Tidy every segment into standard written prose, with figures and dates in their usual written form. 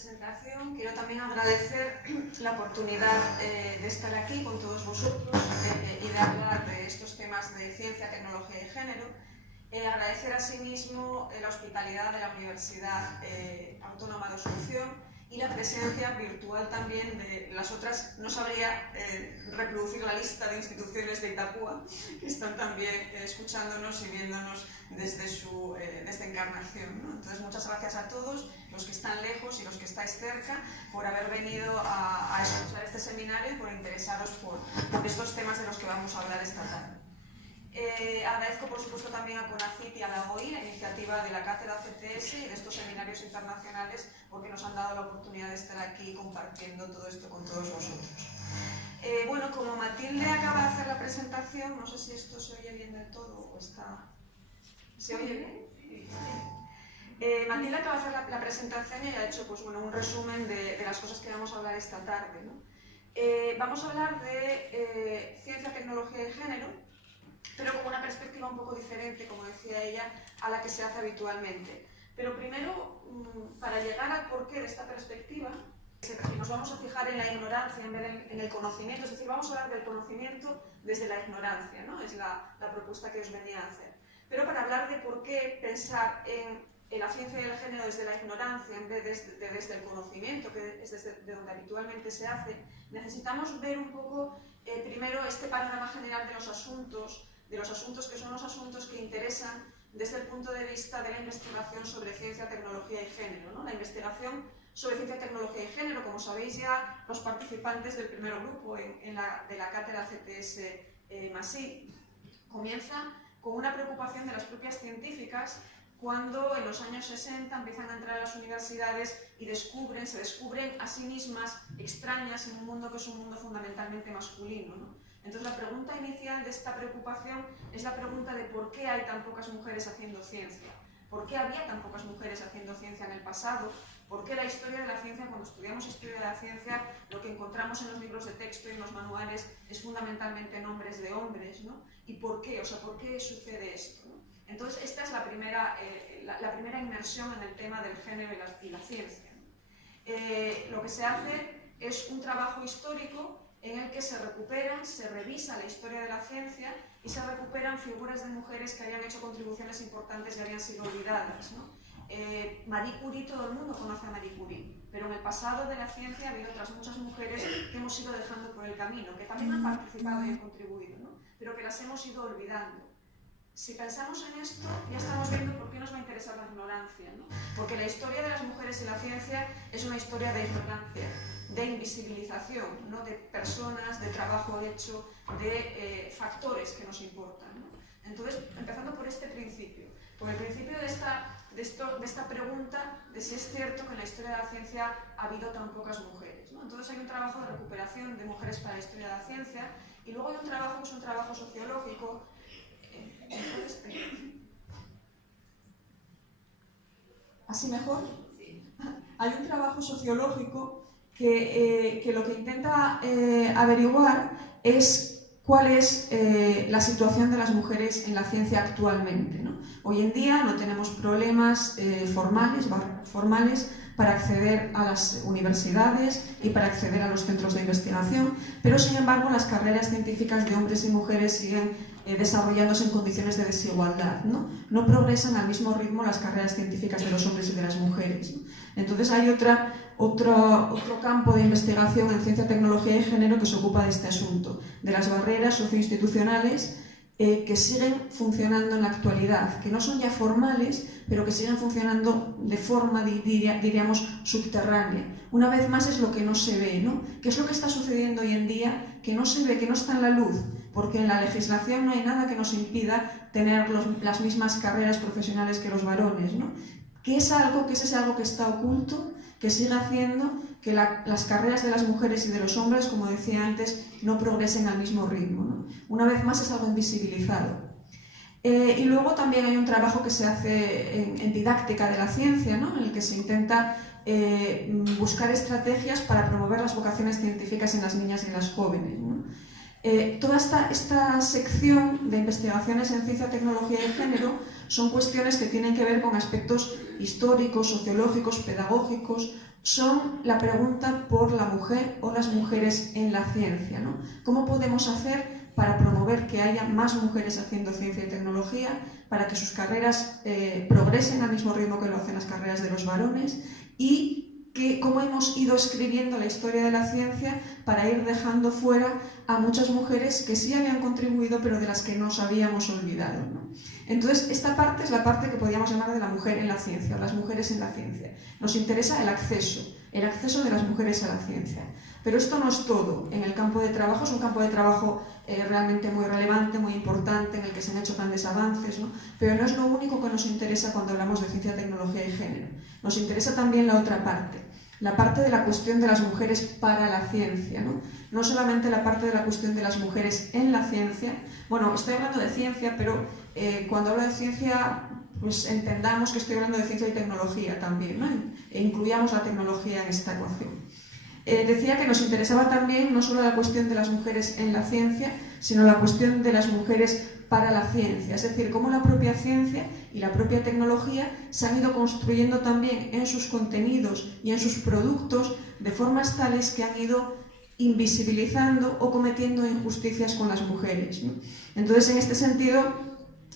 presentación. Quiero también agradecer la oportunidad de estar aquí con todos vosotros y de hablar de estos temas de ciencia, tecnología y género. Agradecer asimismo la hospitalidad de la Universidad Autónoma de Asunción y la presencia virtual también de las otras. No sabría reproducir la lista de instituciones de Itapúa que están también escuchándonos y viéndonos desde Encarnación, ¿no? Entonces, muchas gracias a todos los que están lejos y los que estáis cerca por haber venido a escuchar este seminario y por interesaros por estos temas de los que vamos a hablar esta tarde. Agradezco por supuesto también a CONACYT y a la OI, la iniciativa de la Cátedra CTS y de estos seminarios internacionales, porque nos han dado la oportunidad de estar aquí compartiendo todo esto con todos vosotros. Bueno, como Matilde acaba de hacer la presentación, no sé si esto se oye bien del todo o está... ¿Se oye bien? Matilde acaba de hacer la presentación y ha hecho pues, bueno, un resumen de las cosas que vamos a hablar esta tarde, ¿no? Vamos a hablar de ciencia, tecnología y género, pero con una perspectiva un poco diferente, como decía ella, a la que se hace habitualmente. Pero primero, para llegar al porqué de esta perspectiva, nos vamos a fijar en la ignorancia en vez de en el conocimiento, es decir, vamos a hablar del conocimiento desde la ignorancia, ¿no? Es la propuesta que os venía a hacer. Pero para hablar de por qué pensar en la ciencia y el género desde la ignorancia en vez de desde el conocimiento, que es desde donde habitualmente se hace, necesitamos ver un poco primero este panorama general de los asuntos que son los asuntos que interesan desde el punto de vista de la investigación sobre ciencia, tecnología y género, ¿no? La investigación sobre ciencia, tecnología y género, como sabéis ya los participantes del primer grupo de la cátedra CTS Masí, comienza con una preocupación de las propias científicas cuando en los años 60 empiezan a entrar a las universidades y se descubren a sí mismas extrañas en un mundo que es un mundo fundamentalmente masculino, ¿no? Entonces la pregunta inicial de esta preocupación es la pregunta de por qué hay tan pocas mujeres haciendo ciencia, por qué había tan pocas mujeres haciendo ciencia en el pasado, por qué la historia de la ciencia, cuando estudiamos historia de la ciencia, lo que encontramos en los libros de texto y en los manuales es fundamentalmente nombres de hombres, ¿no? ¿Y por qué? O sea, ¿por qué sucede esto, ¿no? Entonces esta es la primera inmersión en el tema del género y la ciencia, ¿no? Lo que se hace es un trabajo histórico en el que se revisa la historia de la ciencia y se recuperan figuras de mujeres que habían hecho contribuciones importantes y habían sido olvidadas, ¿no? Marie Curie, todo el mundo conoce a Marie Curie, pero en el pasado de la ciencia ha habido otras muchas mujeres que hemos ido dejando por el camino, que también han participado y han contribuido, ¿no? Pero que las hemos ido olvidando. Si pensamos en esto, ya estamos viendo por qué nos va a interesar la ignorancia, ¿no? Porque la historia de las mujeres y la ciencia es una historia de ignorancia, de invisibilización, ¿no? De personas, de trabajo hecho, de factores que nos importan, ¿no? Entonces, empezando por este principio, por el principio de esta pregunta de si es cierto que en la historia de la ciencia ha habido tan pocas mujeres, ¿no? Entonces hay un trabajo de recuperación de mujeres para la historia de la ciencia y luego hay un trabajo que es un trabajo sociológico. ¿Así mejor? Sí. Hay un trabajo sociológico que lo que intenta averiguar es cuál es la situación de las mujeres en la ciencia actualmente, ¿no? Hoy en día no tenemos problemas formales para acceder a las universidades y para acceder a los centros de investigación, pero sin embargo las carreras científicas de hombres y mujeres siguen desarrollándose en condiciones de desigualdad, ¿no? No progresan al mismo ritmo las carreras científicas de los hombres y de las mujeres, ¿no? Entonces hay otro campo de investigación en ciencia, tecnología y género que se ocupa de este asunto, de las barreras socioinstitucionales que siguen funcionando en la actualidad, que no son ya formales, pero que siguen funcionando de forma, diríamos, subterránea. Una vez más es lo que no se ve, ¿no? ¿Qué es lo que está sucediendo hoy en día? Que no se ve, que no está en la luz, porque en la legislación no hay nada que nos impida tener las mismas carreras profesionales que los varones, ¿no? ¿Qué es ese algo que está oculto, que sigue haciendo que las carreras de las mujeres y de los hombres, como decía antes, no progresen al mismo ritmo, ¿no? Una vez más es algo invisibilizado. Y luego también hay un trabajo que se hace en didáctica de la ciencia, ¿no? En el que se intenta buscar estrategias para promover las vocaciones científicas en las niñas y en las jóvenes, ¿no? Toda esta sección de investigaciones en ciencia, tecnología y género Son cuestiones que tienen que ver con aspectos históricos, sociológicos, pedagógicos. Son la pregunta por la mujer o las mujeres en la ciencia, ¿no? ¿Cómo podemos hacer para promover que haya más mujeres haciendo ciencia y tecnología, para que sus carreras progresen al mismo ritmo que lo hacen las carreras de los varones, y cómo hemos ido escribiendo la historia de la ciencia para ir dejando fuera a muchas mujeres que sí habían contribuido, pero de las que nos habíamos olvidado, ¿no? Entonces, esta parte es la parte que podríamos llamar de la mujer en la ciencia, o las mujeres en la ciencia. Nos interesa el acceso de las mujeres a la ciencia. Pero esto no es todo. En el campo de trabajo es un campo de trabajo realmente muy relevante, muy importante, en el que se han hecho grandes avances, ¿no? Pero no es lo único que nos interesa cuando hablamos de ciencia, tecnología y género. Nos interesa también la otra parte, la parte de la cuestión de las mujeres para la ciencia, ¿no? No solamente la parte de la cuestión de las mujeres en la ciencia. Bueno, estoy hablando de ciencia, pero cuando hablo de ciencia, pues entendamos que estoy hablando de ciencia y tecnología también, ¿no? E incluyamos la tecnología en esta ecuación. Decía que nos interesaba también no solo la cuestión de las mujeres en la ciencia, sino la cuestión de las mujeres para la ciencia, es decir, cómo la propia ciencia y la propia tecnología se han ido construyendo también en sus contenidos y en sus productos de formas tales que han ido invisibilizando o cometiendo injusticias con las mujeres, ¿no? Entonces, en este sentido,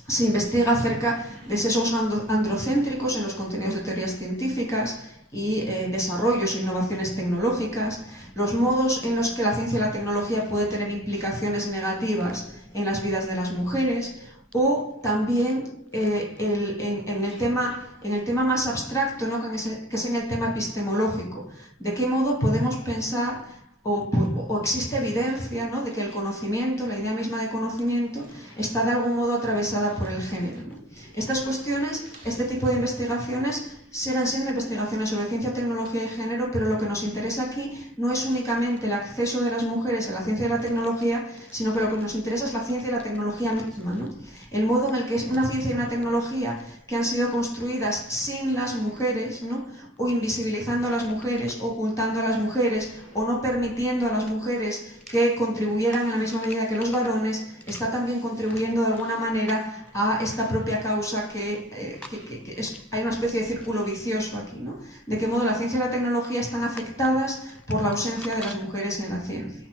se investiga acerca de sesgos androcéntricos en los contenidos de teorías científicas y desarrollos e innovaciones tecnológicas, los modos en los que la ciencia y la tecnología puede tener implicaciones negativas en las vidas de las mujeres, o también en el tema más abstracto, ¿no? que es en el tema epistemológico, de qué modo podemos pensar o existe evidencia, ¿no? de que el conocimiento, la idea misma de conocimiento, está de algún modo atravesada por el género, ¿no? Estas cuestiones, este tipo de investigaciones, serán siempre investigaciones sobre ciencia, tecnología y género, pero lo que nos interesa aquí no es únicamente el acceso de las mujeres a la ciencia y la tecnología, sino que lo que nos interesa es la ciencia y la tecnología misma, ¿no? El modo en el que es una ciencia y una tecnología que han sido construidas sin las mujeres, ¿no? O invisibilizando a las mujeres, ocultando a las mujeres, o no permitiendo a las mujeres que contribuyeran en la misma medida que los varones, está también contribuyendo de alguna manera a esta propia causa hay una especie de círculo vicioso aquí, ¿no? De qué modo la ciencia y la tecnología están afectadas por la ausencia de las mujeres en la ciencia.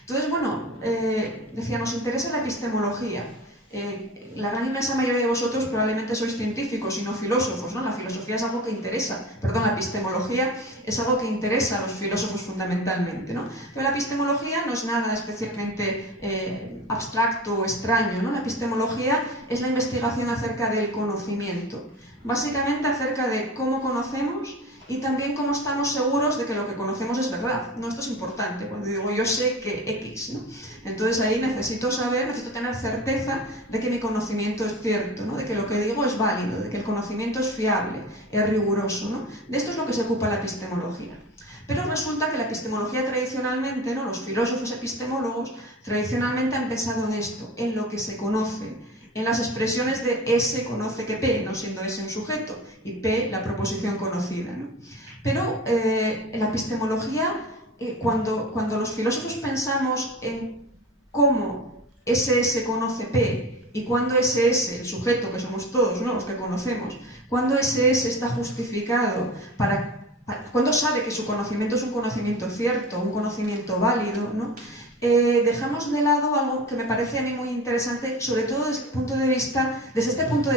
Entonces, bueno, decía, nos interesa la epistemología. La gran inmensa mayoría de vosotros probablemente sois científicos y no filósofos, ¿no? La filosofía es algo que interesa, la epistemología es algo que interesa a los filósofos fundamentalmente, ¿no? Pero la epistemología no es nada especialmente abstracto o extraño, ¿no? La epistemología es la investigación acerca del conocimiento, básicamente acerca de cómo conocemos y también cómo estamos seguros de que lo que conocemos es verdad, ¿no? Esto es importante, cuando digo yo sé que X, ¿no? Entonces ahí necesito tener certeza de que mi conocimiento es cierto, ¿no? De que lo que digo es válido, de que el conocimiento es fiable, es riguroso, ¿no? De esto es lo que se ocupa la epistemología. Pero resulta que la epistemología tradicionalmente, ¿no? Los filósofos epistemólogos tradicionalmente han pensado en esto, en lo que se conoce, en las expresiones de S conoce que P, no siendo S un sujeto, y P la proposición conocida, ¿no? Pero en la epistemología, cuando los filósofos pensamos en cómo SS conoce P y cuando SS, el sujeto que somos todos, ¿no? Los que conocemos, cuando SS está justificado cuando sabe que su conocimiento es un conocimiento cierto, un conocimiento válido, ¿no? Dejamos de lado algo que me parece a mí muy interesante, sobre todo desde este punto de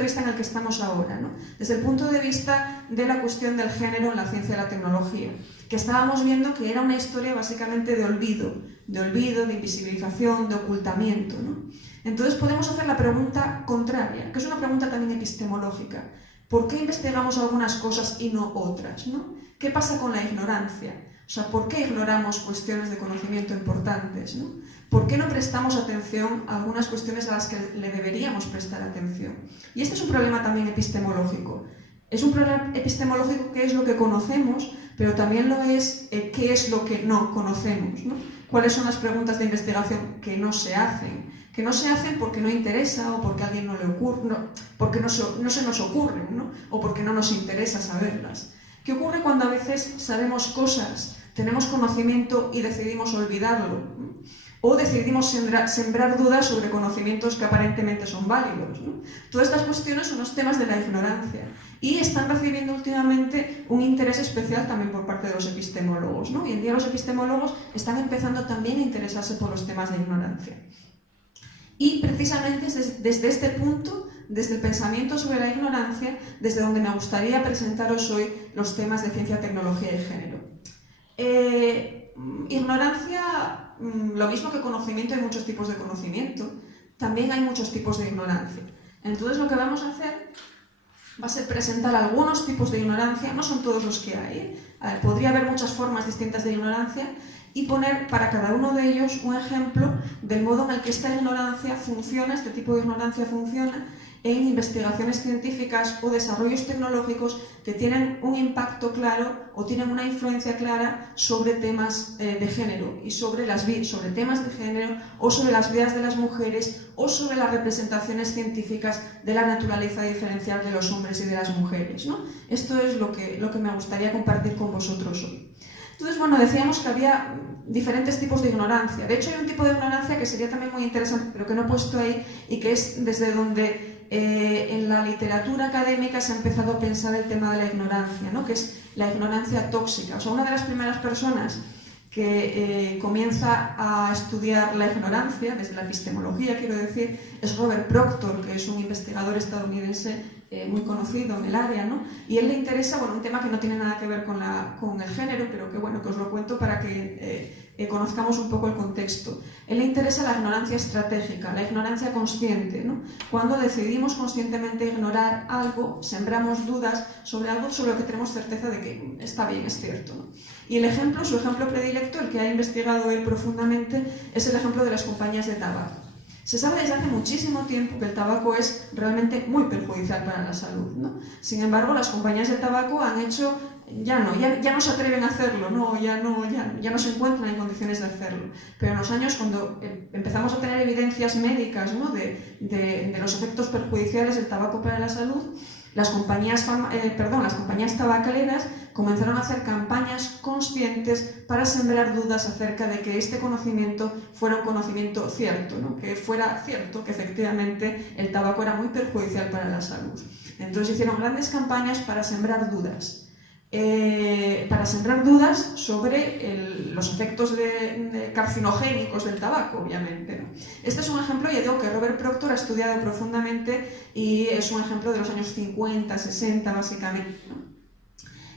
vista en el que estamos ahora, ¿no? Desde el punto de vista de la cuestión del género en la ciencia y la tecnología, que estábamos viendo que era una historia básicamente de olvido, de invisibilización, de ocultamiento, ¿no? Entonces podemos hacer la pregunta contraria, que es una pregunta también epistemológica. ¿Por qué investigamos algunas cosas y no otras, ¿no? ¿Qué pasa con la ignorancia? O sea, ¿por qué ignoramos cuestiones de conocimiento importantes, ¿no? ¿Por qué no prestamos atención a algunas cuestiones a las que le deberíamos prestar atención? Y este es un problema también epistemológico. Es un problema epistemológico qué es lo que conocemos, pero también lo es qué es lo que no conocemos, ¿no? ¿Cuáles son las preguntas de investigación que no se hacen? Que no se hacen porque no interesa o porque a alguien no le ocurre, porque no se nos ocurren, ¿no? O porque no nos interesa saberlas. ¿Qué ocurre cuando a veces sabemos cosas tenemos conocimiento y decidimos olvidarlo, ¿no? O decidimos sembrar dudas sobre conocimientos que aparentemente son válidos, ¿no? Todas estas cuestiones son los temas de la ignorancia y están recibiendo últimamente un interés especial también por parte de los epistemólogos, ¿no? Hoy en día los epistemólogos están empezando también a interesarse por los temas de ignorancia. Y precisamente desde este punto, desde el pensamiento sobre la ignorancia, desde donde me gustaría presentaros hoy los temas de ciencia, tecnología y género. Ignorancia, lo mismo que conocimiento, hay muchos tipos de conocimiento, también hay muchos tipos de ignorancia. Entonces lo que vamos a hacer va a ser presentar algunos tipos de ignorancia, no son todos los que hay, podría haber muchas formas distintas de ignorancia, y poner para cada uno de ellos un ejemplo del modo en el que esta ignorancia funciona, este tipo de ignorancia funciona en investigaciones científicas o desarrollos tecnológicos que tienen un impacto claro o tienen una influencia clara sobre temas de género y sobre temas de género o sobre las vidas de las mujeres o sobre las representaciones científicas de la naturaleza diferencial de los hombres y de las mujeres, ¿no? Esto es lo que me gustaría compartir con vosotros hoy. Entonces, bueno, decíamos que había diferentes tipos de ignorancia. De hecho, hay un tipo de ignorancia que sería también muy interesante, pero que no he puesto ahí, y que es desde donde en la literatura académica se ha empezado a pensar el tema de la ignorancia, ¿no? Que es la ignorancia tóxica. O sea, una de las primeras personas que comienza a estudiar la ignorancia, desde la epistemología, quiero decir, es Robert Proctor, que es un investigador estadounidense muy conocido en el área, ¿no? Y a él le interesa, bueno, un tema que no tiene nada que ver con el género, pero que, bueno, que os lo cuento para que conozcamos un poco el contexto. A él le interesa la ignorancia estratégica, la ignorancia consciente, ¿no? Cuando decidimos conscientemente ignorar algo, sembramos dudas sobre algo sobre lo que tenemos certeza de que está bien, es cierto, ¿no? Y su ejemplo predilecto, el que ha investigado él profundamente, es el ejemplo de las compañías de tabaco. Se sabe desde hace muchísimo tiempo que el tabaco es realmente muy perjudicial para la salud, ¿no? Sin embargo, las compañías de tabaco han hecho, ya no se atreven a hacerlo, ¿no? Ya no se encuentran en condiciones de hacerlo. Pero en los años, cuando empezamos a tener evidencias médicas, ¿no? de los efectos perjudiciales del tabaco para la salud, las compañías tabacaleras comenzaron a hacer campañas conscientes para sembrar dudas acerca de que este conocimiento fuera un conocimiento cierto, ¿no? Que fuera cierto que efectivamente el tabaco era muy perjudicial para la salud. Entonces hicieron grandes campañas para sembrar dudas. Sobre los efectos carcinogénicos del tabaco, obviamente, ¿no? Este es un ejemplo, ya digo, que Robert Proctor ha estudiado profundamente y es un ejemplo de los años 50, 60, básicamente, ¿no?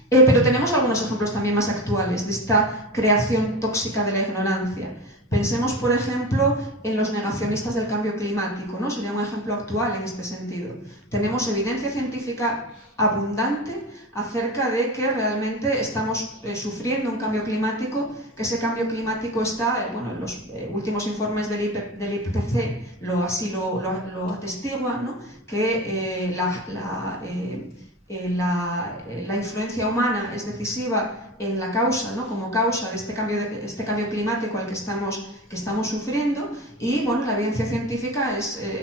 Pero tenemos algunos ejemplos también más actuales de esta creación tóxica de la ignorancia. Pensemos, por ejemplo, en los negacionistas del cambio climático, ¿no? Sería un ejemplo actual en este sentido. Tenemos evidencia científica abundante acerca de que realmente estamos sufriendo un cambio climático, que ese cambio climático está, en los últimos informes del IPCC así lo atestiguan, ¿no? Que la influencia humana es decisiva en la causa, ¿no? Como causa de este cambio climático al que estamos sufriendo, y bueno, la evidencia científica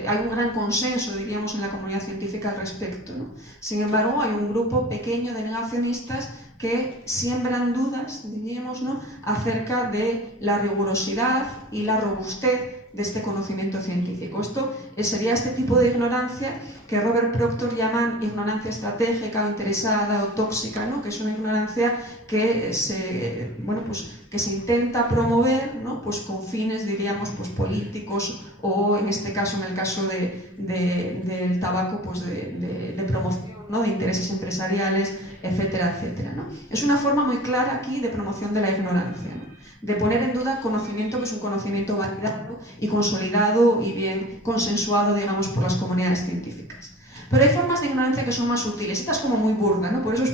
hay un gran consenso, diríamos, en la comunidad científica al respecto, ¿no? Sin embargo, hay un grupo pequeño de negacionistas que siembran dudas, diríamos, ¿no? Acerca de la rigurosidad y la robustez de este conocimiento científico. Esto sería este tipo de ignorancia que Robert Proctor llama ignorancia estratégica o interesada o tóxica, ¿no? Que es una ignorancia que se intenta promover, ¿no? Pues con fines, diríamos, pues políticos o, en este caso, en el caso del tabaco, pues de promoción, ¿no? De intereses empresariales, etcétera, etcétera, ¿no? Es una forma muy clara aquí de promoción de la ignorancia, ¿no? De poner en duda conocimiento que es un conocimiento validado y consolidado y bien consensuado, digamos, por las comunidades científicas. Pero hay formas de ignorancia que son más sutiles. Esta es como muy burda, ¿no? Por eso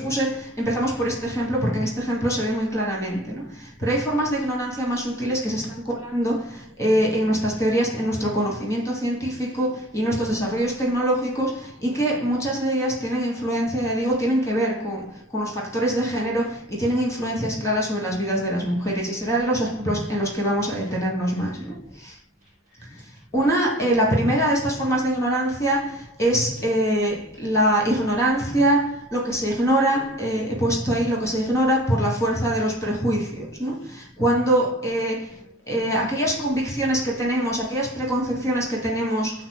empezamos por este ejemplo, porque en este ejemplo se ve muy claramente, ¿no? Pero hay formas de ignorancia más sutiles que se están colando en nuestras teorías, en nuestro conocimiento científico y en nuestros desarrollos tecnológicos, y que muchas de ellas tienen influencia, ya digo, tienen que ver con los factores de género y tienen influencias claras sobre las vidas de las mujeres, y serán los ejemplos en los que vamos a detenernos más, ¿no? La primera de estas formas de ignorancia es la ignorancia lo que se ignora, he puesto ahí lo que se ignora por la fuerza de los prejuicios, ¿no? Cuando aquellas convicciones que tenemos, aquellas preconcepciones que tenemos,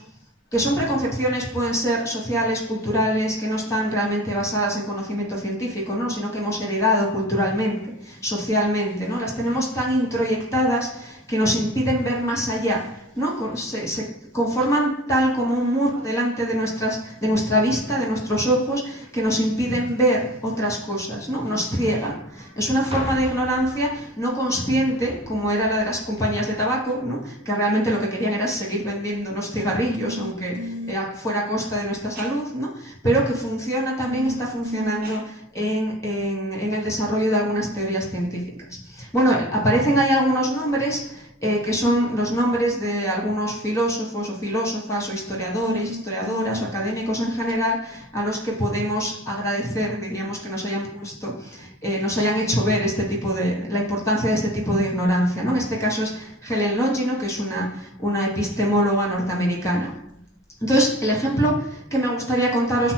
que son preconcepciones, pueden ser sociales, culturales, que no están realmente basadas en conocimiento científico, ¿no? Sino que hemos heredado culturalmente, socialmente, ¿no? Las tenemos tan introyectadas que nos impiden ver más allá, ¿no? Se conforman tal como un muro delante de nuestra vista, de nuestros ojos, que nos impiden ver otras cosas, ¿no? Nos ciegan. Es una forma de ignorancia no consciente, como era la de las compañías de tabaco, ¿no? Que realmente lo que querían era seguir vendiéndonos cigarrillos, aunque fuera a costa de nuestra salud, ¿no? Pero que funciona, también está funcionando en el desarrollo de algunas teorías científicas. Bueno, aparecen ahí algunos nombres que son los nombres de algunos filósofos o filósofas o historiadores, historiadoras o académicos en general a los que podemos agradecer, diríamos, que nos hayan puesto, nos hayan hecho ver la importancia de este tipo de ignorancia, ¿no? En este caso es Helen Longino, que es una epistemóloga norteamericana. Entonces, el ejemplo que me gustaría contaros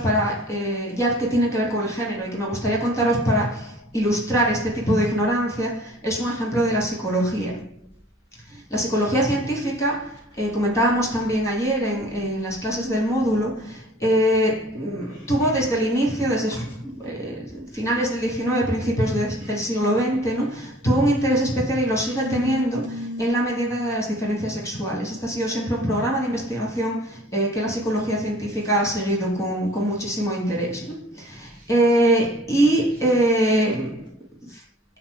ya que tiene que ver con el género y que me gustaría contaros para ilustrar este tipo de ignorancia es un ejemplo de la psicología. La psicología científica, comentábamos también ayer en las clases del módulo, tuvo desde el inicio, desde finales del XIX, principios del siglo XX, ¿no? Tuvo un interés especial y lo sigue teniendo en la medida de las diferencias sexuales. Este ha sido siempre un programa de investigación que la psicología científica ha seguido con muchísimo interés, ¿no?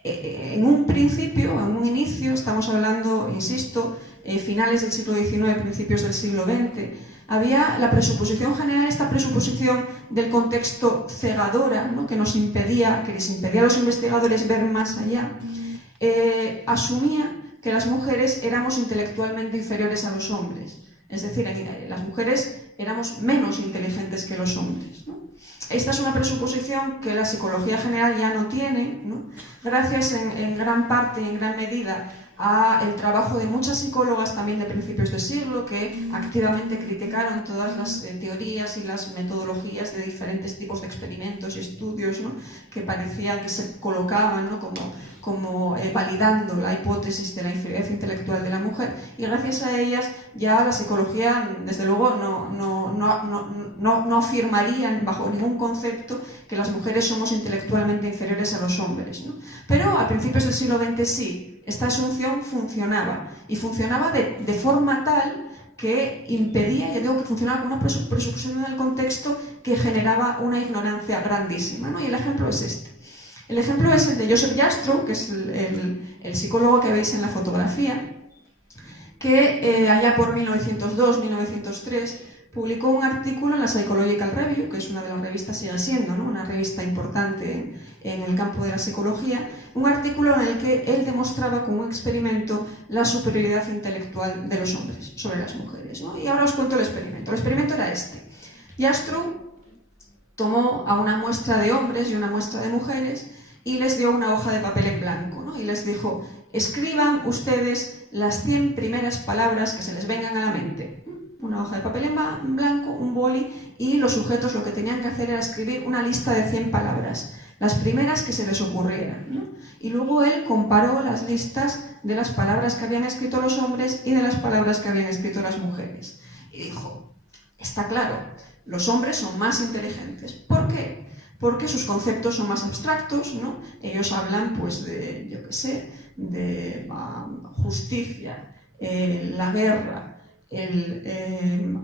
En un principio, en un inicio, estamos hablando, insisto, finales del siglo XIX, principios del siglo XX, había la presuposición general, esta presuposición del contexto cegadora, ¿no? que les impedía a los investigadores ver más allá, asumía que las mujeres éramos intelectualmente inferiores a los hombres. Es decir, las mujeres éramos menos inteligentes que los hombres, ¿no? Esta es una presuposición que la psicología general ya no tiene, ¿no? Gracias en gran parte y en gran medida al trabajo de muchas psicólogas también de principios de siglo que activamente criticaron todas las teorías y las metodologías de diferentes tipos de experimentos y estudios, ¿no? Que parecían que se colocaban, ¿no? como validando la hipótesis de la inferioridad intelectual de la mujer, y gracias a ellas ya la psicología desde luego no afirmaría bajo ningún concepto que las mujeres somos intelectualmente inferiores a los hombres, ¿no? Pero a principios del siglo XX sí, esta asunción funcionaba, y funcionaba de forma tal que impedía, yo digo que funcionaba como una presuposición del contexto que generaba una ignorancia grandísima, ¿no? Y el ejemplo es este. El ejemplo es el de Joseph Jastrow, que es el psicólogo que veis en la fotografía, que allá por 1902-1903 publicó un artículo en la Psychological Review, que es una de las revistas, sigue siendo, ¿no? Una revista importante en el campo de la psicología, un artículo en el que él demostraba con un experimento la superioridad intelectual de los hombres sobre las mujeres, ¿no? Y ahora os cuento el experimento. El experimento era este. Jastrow tomó a una muestra de hombres y una muestra de mujeres y les dio una hoja de papel en blanco, ¿no? Y les dijo: escriban ustedes las 100 primeras palabras que se les vengan a la mente. Una hoja de papel en blanco, un boli, y los sujetos lo que tenían que hacer era escribir una lista de 100 palabras, las primeras que se les ocurrieran, ¿no? Y luego él comparó las listas de las palabras que habían escrito los hombres y de las palabras que habían escrito las mujeres. Y dijo: está claro, los hombres son más inteligentes. ¿Por qué? Porque sus conceptos son más abstractos, ¿no? Ellos hablan, pues, de, yo qué sé, de justicia, la guerra,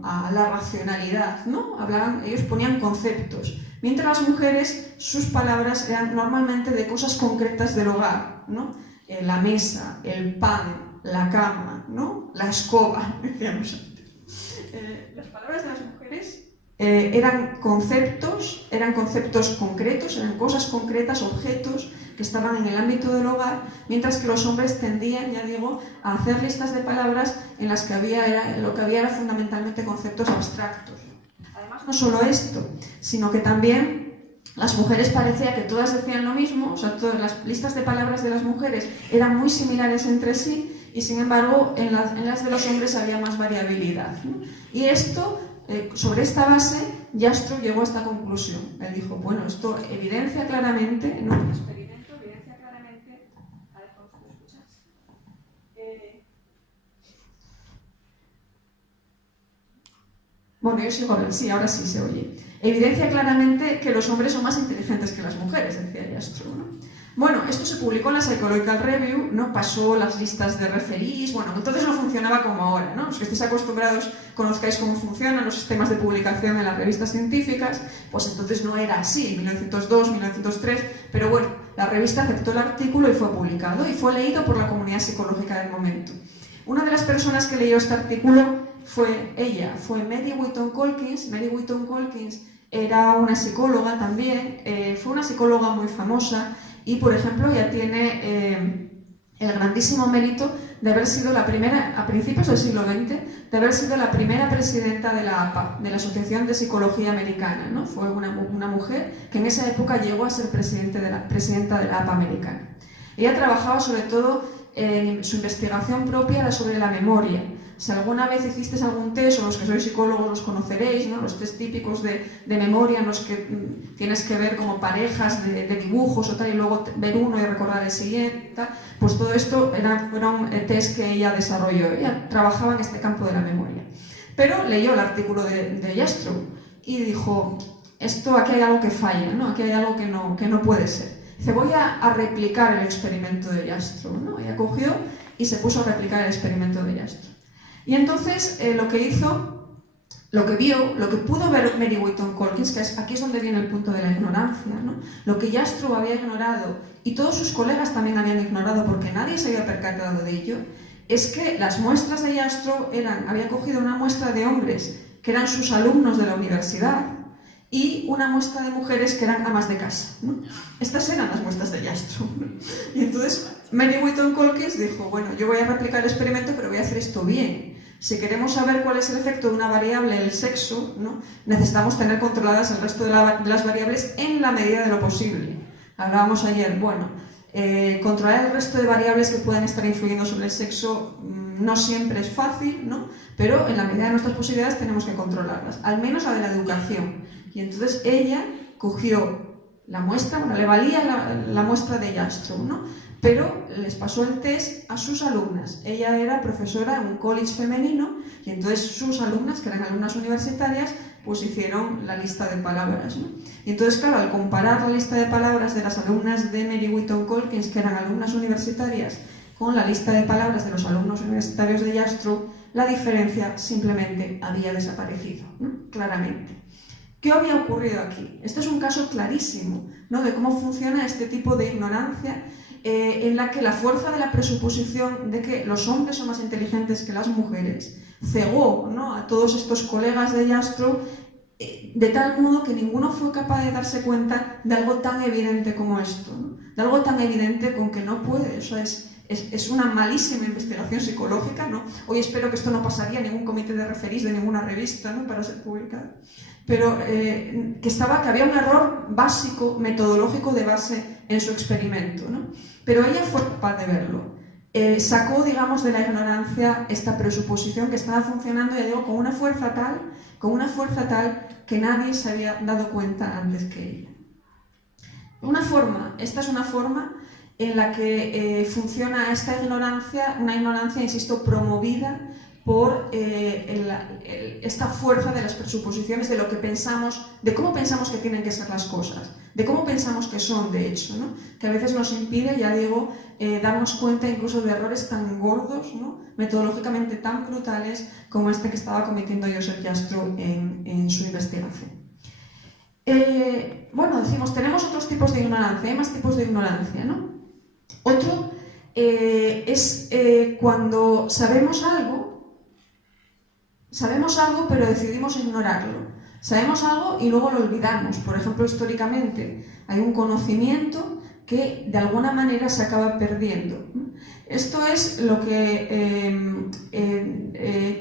a la racionalidad, ¿no? Ellos ponían conceptos. Mientras las mujeres, sus palabras eran normalmente de cosas concretas del hogar, ¿no? La mesa, el pan, la cama, ¿no? La escoba, decíamos antes. Las palabras de las mujeres eran conceptos concretos, eran cosas concretas, objetos que estaban en el ámbito del hogar, mientras que los hombres tendían, ya digo, a hacer listas de palabras en las que lo que había era fundamentalmente conceptos abstractos. Además, no solo esto, sino que también las mujeres parecía que todas decían lo mismo, o sea, todas las listas de palabras de las mujeres eran muy similares entre sí, y sin embargo en las de los hombres había más variabilidad, ¿no? Y esto sobre esta base, Jastrow llegó a esta conclusión. Él dijo, bueno, esto evidencia claramente, en un experimento, evidencia claramente... A ver, ¿cómo se escucha? Bueno, yo sigo hablando, sí, ahora sí se oye. Evidencia claramente que los hombres son más inteligentes que las mujeres, decía Jastrow, ¿no? Bueno, esto se publicó en la Psychological Review, ¿no? Pasó las listas de referees, bueno, entonces no funcionaba como ahora, ¿no? Los que estéis acostumbrados, conozcáis cómo funcionan los sistemas de publicación en las revistas científicas, pues entonces no era así, 1902, 1903, pero bueno, la revista aceptó el artículo y fue publicado, y fue leído por la comunidad psicológica del momento. Una de las personas que leyó este artículo fue ella, fue Mary Whitton Calkins. Mary Whitton Calkins era una psicóloga también, fue una psicóloga muy famosa, y, por ejemplo, ya tiene el grandísimo mérito de haber sido la primera, a principios del siglo XX, de haber sido la primera presidenta de la APA, de la Asociación de Psicología Americana, ¿no? Fue una mujer que en esa época llegó a ser presidenta de la APA americana. Ella trabajaba sobre todo en su investigación propia era sobre la memoria. Si alguna vez hicisteis algún test, o los que sois psicólogos los conoceréis, ¿no? Los test típicos de memoria en los que tienes que ver como parejas de dibujos o tal, y luego ver uno y recordar el siguiente, tal. Pues todo esto fueron test que ella desarrolló. Ella trabajaba en este campo de la memoria. Pero leyó el artículo de Jastrow y dijo, aquí hay algo que falla, ¿no? Aquí hay algo que no puede ser. Dice, voy a replicar el experimento de Jastrow, ¿no? Ella cogió y se puso a replicar el experimento de Jastrow. Y entonces lo que hizo, lo que vio, lo que pudo ver Mary Whitton Calkins, que aquí es donde viene el punto de la ignorancia, ¿no? Lo que Jastrow había ignorado y todos sus colegas también habían ignorado porque nadie se había percatado de ello, es que las muestras de Jastrow había cogido una muestra de hombres que eran sus alumnos de la universidad y una muestra de mujeres que eran amas de casa, ¿no? Estas eran las muestras de Jastrow, ¿no? Y entonces Mary Whitton Calkins dijo, bueno, yo voy a replicar el experimento, pero voy a hacer esto bien. Si queremos saber cuál es el efecto de una variable, el sexo, ¿no? Necesitamos tener controladas el resto de las variables en la medida de lo posible. Hablábamos ayer, bueno, controlar el resto de variables que pueden estar influyendo sobre el sexo no siempre es fácil, ¿no? Pero en la medida de nuestras posibilidades tenemos que controlarlas, al menos la de la educación. Y entonces ella cogió la muestra, bueno, le valía la muestra de Jastrow, ¿no? Pero les pasó el test a sus alumnas. Ella era profesora en un college femenino y entonces sus alumnas, que eran alumnas universitarias, pues hicieron la lista de palabras, ¿no? Y entonces, claro, al comparar la lista de palabras de las alumnas de Mary Whitton Calkins, que eran alumnas universitarias, con la lista de palabras de los alumnos universitarios de Jastrow, la diferencia simplemente había desaparecido, ¿no? Claramente. ¿Qué había ocurrido aquí? Este es un caso clarísimo, ¿no? De cómo funciona este tipo de ignorancia en la que la fuerza de la presuposición de que los hombres son más inteligentes que las mujeres cegó, ¿no? A todos estos colegas de Jastrow de tal modo que ninguno fue capaz de darse cuenta de algo tan evidente como esto, ¿no? De algo tan evidente con que no puede, o sea, es una malísima investigación psicológica, ¿no? Hoy espero que esto no pasaría a ningún comité de referís de ninguna revista, ¿no? Para ser publicada, pero que había un error básico, metodológico de base en su experimento, ¿no? Pero ella fue capaz de verlo. Sacó, digamos, de la ignorancia esta presuposición que estaba funcionando, ya digo, con una fuerza tal que nadie se había dado cuenta antes que ella. Esta es una forma en la que funciona esta ignorancia, una ignorancia, insisto, promovida por esta fuerza de las presuposiciones, de lo que pensamos, de cómo pensamos que tienen que ser las cosas, de cómo pensamos que son, de hecho, ¿no? Que a veces nos impide, ya digo, darnos cuenta incluso de errores tan gordos, ¿no? Metodológicamente tan brutales como este que estaba cometiendo Joseph Jastrow en su investigación. Bueno, decimos, tenemos otros tipos de ignorancia, hay más tipos de ignorancia, ¿no? Otro es cuando sabemos algo pero decidimos ignorarlo. Sabemos algo y luego lo olvidamos. Por ejemplo, históricamente hay un conocimiento que de alguna manera se acaba perdiendo. Esto es lo que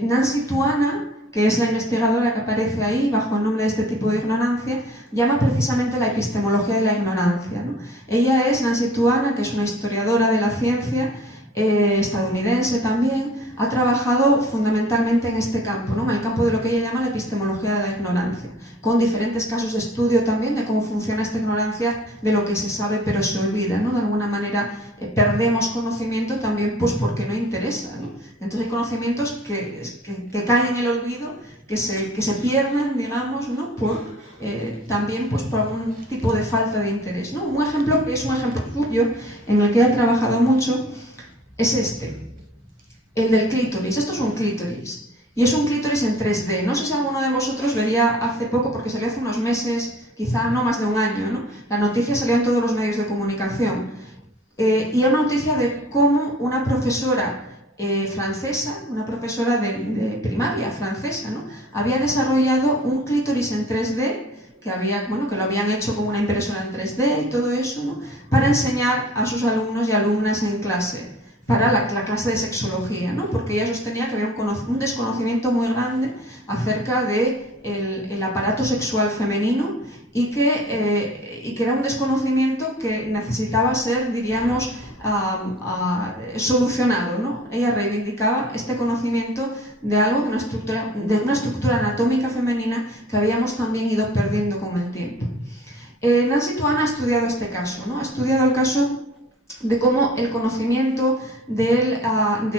Nancy Tuana, que es la investigadora que aparece ahí bajo el nombre de este tipo de ignorancia, llama precisamente la epistemología de la ignorancia, ¿no? Ella es Nancy Tuana, que es una historiadora de la ciencia estadounidense también, ha trabajado fundamentalmente en este campo, ¿no? En el campo de lo que ella llama la epistemología de la ignorancia, con diferentes casos de estudio también de cómo funciona esta ignorancia, de lo que se sabe pero se olvida, ¿no? De alguna manera perdemos conocimiento también pues porque no interesa, ¿no? Entonces hay conocimientos que caen en el olvido, que se pierden, digamos, ¿no? También pues, por algún tipo de falta de interés, ¿no? Un ejemplo que es un ejemplo suyo, en el que ha trabajado mucho, es este, el del clítoris. Esto es un clítoris, y es un clítoris en 3D. No sé si alguno de vosotros vería hace poco, porque salió hace unos meses, quizá no más de un año, ¿no? La noticia salió en todos los medios de comunicación, y era una noticia de cómo una profesora francesa, una profesora de primaria francesa, ¿no? Había desarrollado un clítoris en 3D que lo habían hecho con una impresora en 3D y todo eso, ¿no? Para enseñar a sus alumnos y alumnas en clase, para la clase de sexología, ¿no? Porque ella sostenía que había un desconocimiento muy grande acerca del aparato sexual femenino y que era un desconocimiento que necesitaba ser, diríamos, solucionado, ¿no? Ella reivindicaba este conocimiento de algo, de una estructura anatómica femenina que habíamos también ido perdiendo con el tiempo. Nancy Tuan ha estudiado este caso, ¿no? Ha estudiado el caso de cómo el conocimiento de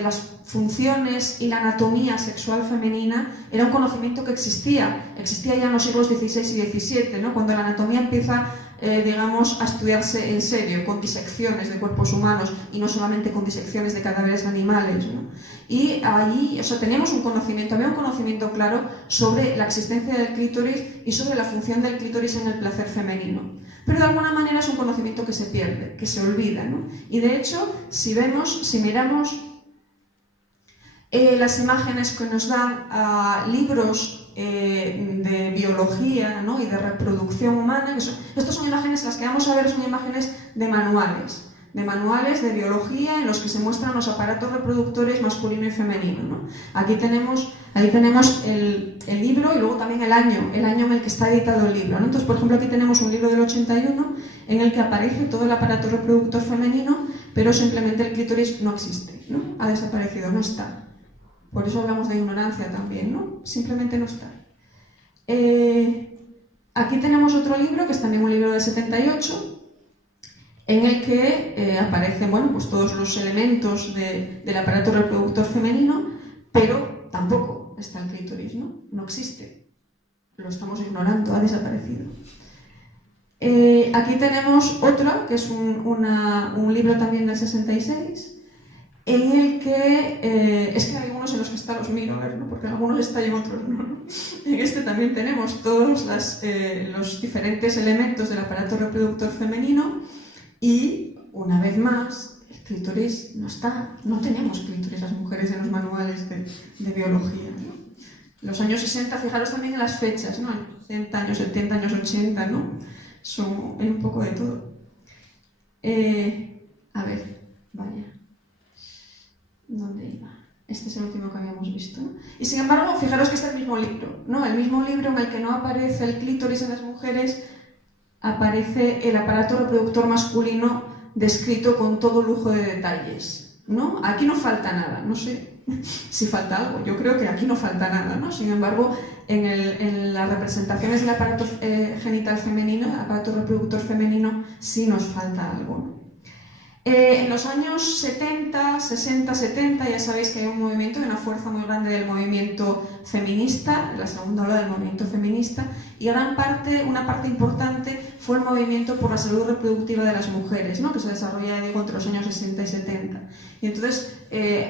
las funciones y la anatomía sexual femenina era un conocimiento que existía ya en los siglos XVI y XVII, ¿no? Cuando la anatomía empieza digamos, a estudiarse en serio, con disecciones de cuerpos humanos y no solamente con disecciones de cadáveres animales, ¿no? Y ahí, teníamos había un conocimiento claro sobre la existencia del clítoris y sobre la función del clítoris en el placer femenino. Pero de alguna manera es un conocimiento que se pierde, que se olvida, ¿no? Y de hecho, si miramos las imágenes que nos dan libros de biología, ¿no? Y de reproducción humana, estas son imágenes, las que vamos a ver son imágenes de manuales de biología en los que se muestran los aparatos reproductores masculino y femenino, ¿no? Ahí tenemos el libro y luego también el año en el que está editado el libro, ¿no? Entonces, por ejemplo, aquí tenemos un libro del 81 en el que aparece todo el aparato reproductor femenino, pero simplemente el clítoris no existe, ¿no? Ha desaparecido, no está. Por eso hablamos de ignorancia también, ¿no? Simplemente no está. Aquí tenemos otro libro, que es también un libro del 78, en el que aparecen, bueno, pues todos los elementos del aparato reproductor femenino, pero tampoco está el clítoris, ¿no? No existe. Lo estamos ignorando, ha desaparecido. Aquí tenemos otro, que es un libro también del 66, en el que, es que hay algunos en los que está los miro, a ver, ¿no? Porque algunos están y en otros no. En este también tenemos todos los diferentes elementos del aparato reproductor femenino y, una vez más, el clítoris no está. No tenemos clítoris las mujeres en los manuales de biología, ¿no? Los años 60, fijaros también en las fechas, ¿no? 60 años, 70 años, 80, ¿no? Hay un poco de todo. A ver, vaya. ¿Dónde iba? Este es el último que habíamos visto, ¿no? Y sin embargo, fijaros que es el mismo libro, ¿no? El mismo libro en el que no aparece el clítoris en las mujeres, aparece el aparato reproductor masculino descrito con todo lujo de detalles, ¿no? Aquí no falta nada, no sé si falta algo, yo creo que aquí no falta nada, ¿no? Sin embargo, en las representaciones del aparato genital femenino, el aparato reproductor femenino, sí nos falta algo, ¿no? En los años 70, 60, 70, ya sabéis que hay un movimiento, una fuerza muy grande del movimiento feminista, la segunda ola del movimiento feminista, y una parte importante fue el movimiento por la salud reproductiva de las mujeres, ¿no? Que se desarrolla, digo, entre los años 60 y 70. Y entonces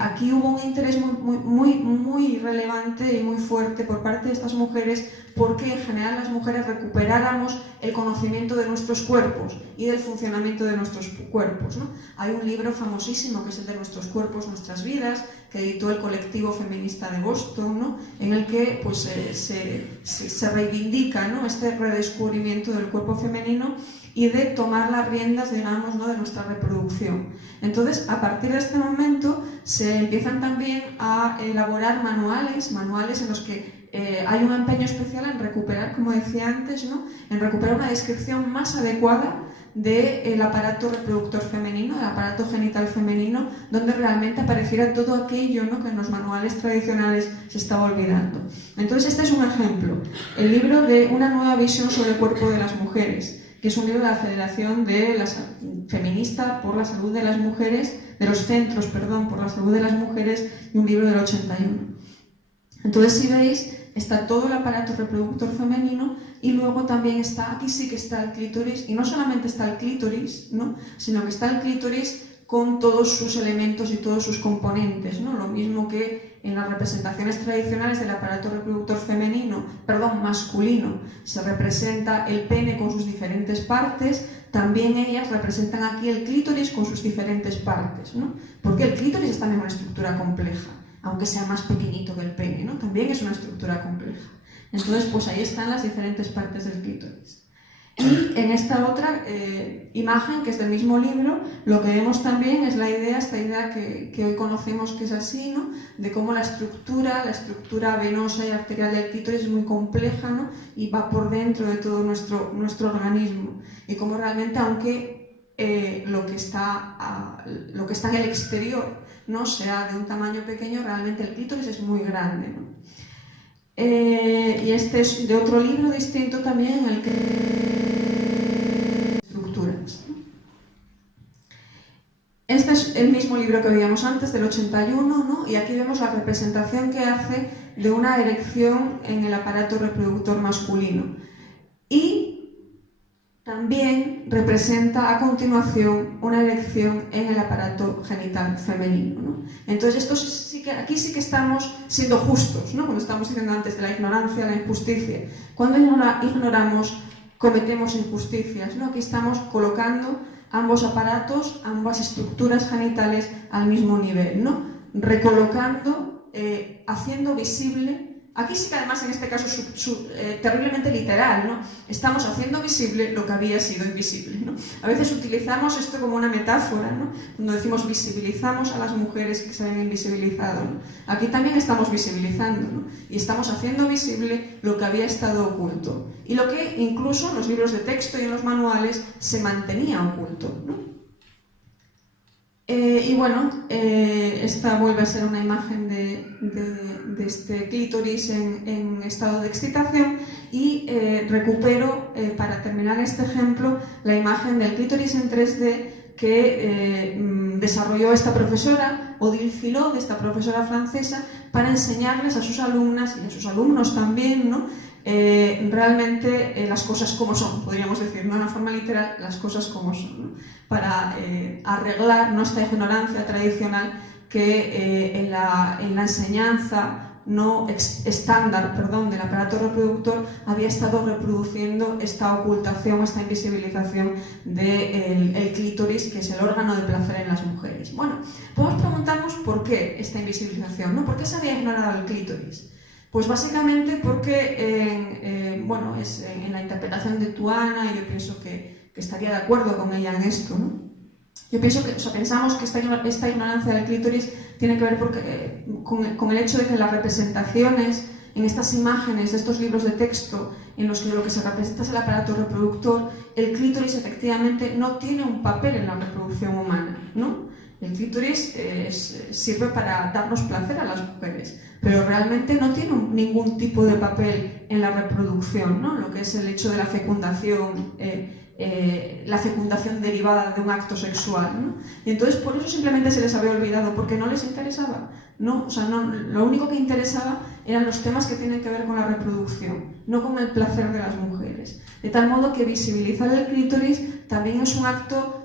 aquí hubo un interés muy relevante y muy fuerte por parte de estas mujeres, porque en general las mujeres recuperáramos el conocimiento de nuestros cuerpos y del funcionamiento de nuestros cuerpos, ¿no? Hay un libro famosísimo que es el de Nuestros cuerpos, nuestras vidas, que editó el colectivo feminista de Boston, ¿no? En el que pues, se reivindica, ¿no? Este redescubrimiento del cuerpo femenino y de tomar las riendas, digamos, ¿no? De nuestra reproducción. Entonces, a partir de este momento se empiezan también a elaborar manuales en los que hay un empeño especial en recuperar, como decía antes, ¿no? En recuperar una descripción más adecuada del aparato reproductor femenino, del aparato genital femenino, donde realmente apareciera todo aquello, ¿no?, que en los manuales tradicionales se estaba olvidando. Entonces este es un ejemplo, el libro de Una nueva visión sobre el cuerpo de las mujeres, que es un libro de la Federación Feminista por la Salud de las Mujeres, de los Centros, perdón, por la Salud de las Mujeres, y un libro del 81. Entonces, si veis, está todo el aparato reproductor femenino y luego también está, aquí sí que está el clítoris, y no solamente está el clítoris, ¿no?, sino que está el clítoris con todos sus elementos y todos sus componentes, ¿no? Lo mismo que en las representaciones tradicionales del aparato reproductor masculino, se representa el pene con sus diferentes partes, también ellas representan aquí el clítoris con sus diferentes partes, ¿no? Porque el clítoris es también una estructura compleja, aunque sea más pequeñito que el pene, ¿no?, también es una estructura compleja. Entonces, pues ahí están las diferentes partes del clítoris. Y en esta otra imagen, que es del mismo libro, lo que vemos también es esta idea que hoy conocemos, que es así, ¿no?, de cómo la estructura venosa y arterial del clítoris es muy compleja, ¿no?, y va por dentro de todo nuestro organismo. Y cómo realmente, aunque lo que está en el exterior no sea de un tamaño pequeño, realmente el clítoris es muy grande, ¿no? Y este es de otro libro distinto también, en el que estructuras. Este es el mismo libro que veíamos antes, del 81, ¿no? Y aquí vemos la representación que hace de una erección en el aparato reproductor masculino. Y también representa a continuación una erección en el aparato genital femenino, ¿no? Entonces aquí sí que estamos siendo justos, ¿no?, cuando estamos diciendo antes de la ignorancia, la injusticia. Cuando ignoramos, cometemos injusticias, ¿no? Aquí estamos colocando ambos aparatos, ambas estructuras genitales al mismo nivel, ¿no?, recolocando, haciendo visible. Aquí sí que además en este caso terriblemente literal, ¿no?, estamos haciendo visible lo que había sido invisible, ¿no? A veces utilizamos esto como una metáfora, ¿no?, cuando decimos visibilizamos a las mujeres que se habían invisibilizado, ¿no? Aquí también estamos visibilizando, ¿no?, y estamos haciendo visible lo que había estado oculto y lo que incluso en los libros de texto y en los manuales se mantenía oculto, ¿no? Y bueno, esta vuelve a ser una imagen de este clítoris en estado de excitación y recupero, para terminar este ejemplo, la imagen del clítoris en 3D que desarrolló esta profesora, Odile Filot, esta profesora francesa, para enseñarles a sus alumnas y a sus alumnos también, ¿no?, realmente las cosas como son, podríamos decir, no de una forma literal, las cosas como son, ¿no?, para arreglar nuestra ignorancia tradicional que en la enseñanza no estándar, del aparato reproductor había estado reproduciendo esta ocultación, esta invisibilización del clítoris, que es el órgano de placer en las mujeres. Bueno, podemos preguntarnos por qué esta invisibilización, ¿no? ¿Por qué se había ignorado el clítoris? Pues básicamente porque, en la interpretación de Tuana, y yo pienso que estaría de acuerdo con ella en esto, ¿no? Yo pienso que, pensamos que esta ignorancia del clítoris tiene que ver con el hecho de que las representaciones en estas imágenes de estos libros de texto en los que lo que se representa es el aparato reproductor, el clítoris efectivamente no tiene un papel en la reproducción humana, ¿no? El clítoris sirve para darnos placer a las mujeres, pero realmente no tiene ningún tipo de papel en la reproducción, ¿no? Lo que es el hecho de la fecundación derivada de un acto sexual, ¿no? Y entonces por eso simplemente se les había olvidado, porque no les interesaba, ¿no? O sea, lo único que interesaba eran los temas que tienen que ver con la reproducción, no con el placer de las mujeres. De tal modo que visibilizar el clítoris también es un acto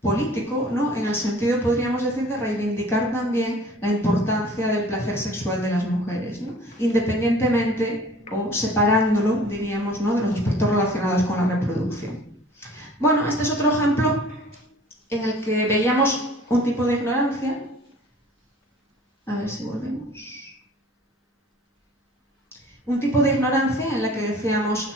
político, ¿no?, en el sentido, podríamos decir, de reivindicar también la importancia del placer sexual de las mujeres, ¿no?, independientemente o separándolo, diríamos, ¿no?, de los aspectos relacionados con la reproducción. Bueno, este es otro ejemplo en el que veíamos un tipo de ignorancia. A ver si volvemos. Un tipo de ignorancia en la que decíamos,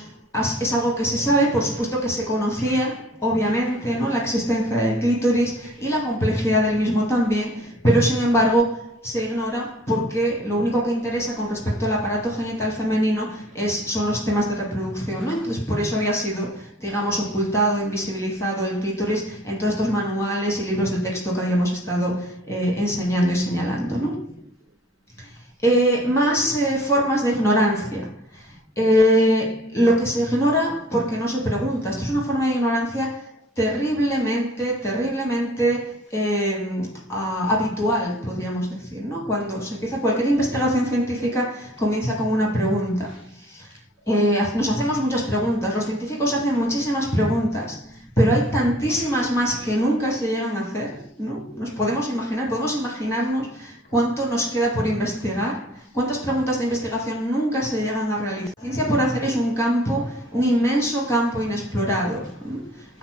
es algo que se sabe, por supuesto que se conocía, obviamente, ¿no?, la existencia del clítoris y la complejidad del mismo también, pero sin embargo se ignora porque lo único que interesa con respecto al aparato genital femenino son los temas de reproducción, ¿no? Entonces, por eso había sido, digamos, ocultado, invisibilizado el clítoris en todos estos manuales y libros de texto que habíamos estado enseñando y señalando, ¿no? Más formas de ignorancia. Lo que se ignora porque no se pregunta. Esto es una forma de ignorancia terriblemente habitual, podríamos decir, ¿no? Cuando se empieza cualquier investigación científica, comienza con una pregunta. Nos hacemos muchas preguntas, los científicos hacen muchísimas preguntas, pero hay tantísimas más que nunca se llegan a hacer, ¿no? Podemos imaginarnos cuánto nos queda por investigar, cuántas preguntas de investigación nunca se llegan a realizar. La ciencia por hacer es un campo, un inmenso campo inexplorado.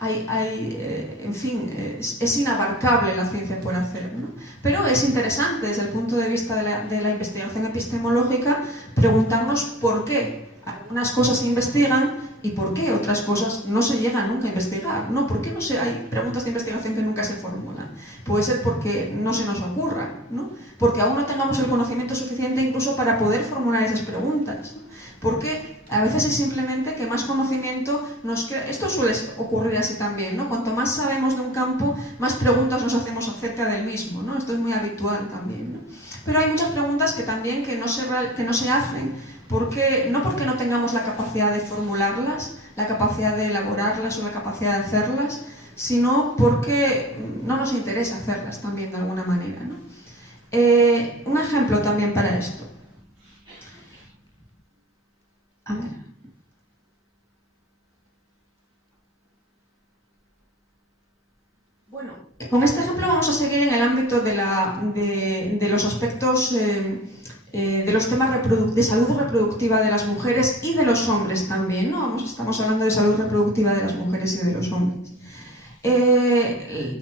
En fin, es inabarcable la ciencia por hacer, ¿no? Pero es interesante desde el punto de vista de la investigación epistemológica preguntarnos por qué algunas cosas se investigan y por qué otras cosas no se llegan nunca a investigar, ¿no? ¿Por qué hay preguntas de investigación que nunca se formulan? Puede ser porque no se nos ocurra, ¿no? Porque aún no tengamos el conocimiento suficiente incluso para poder formular esas preguntas. Porque a veces es simplemente que más conocimiento nos queda. Esto suele ocurrir así también, ¿no? Cuanto más sabemos de un campo, más preguntas nos hacemos acerca del mismo, ¿no? Esto es muy habitual también, ¿no? Pero hay muchas preguntas que también que no se hacen, no porque no tengamos la capacidad de formularlas, la capacidad de elaborarlas o la capacidad de hacerlas, sino porque no nos interesa hacerlas también de alguna manera, ¿no? Un ejemplo también para esto. A ver. Bueno, con este ejemplo vamos a seguir en el ámbito de los aspectos de los temas de salud reproductiva de las mujeres y de los hombres también, ¿no? Estamos hablando de salud reproductiva de las mujeres y de los hombres.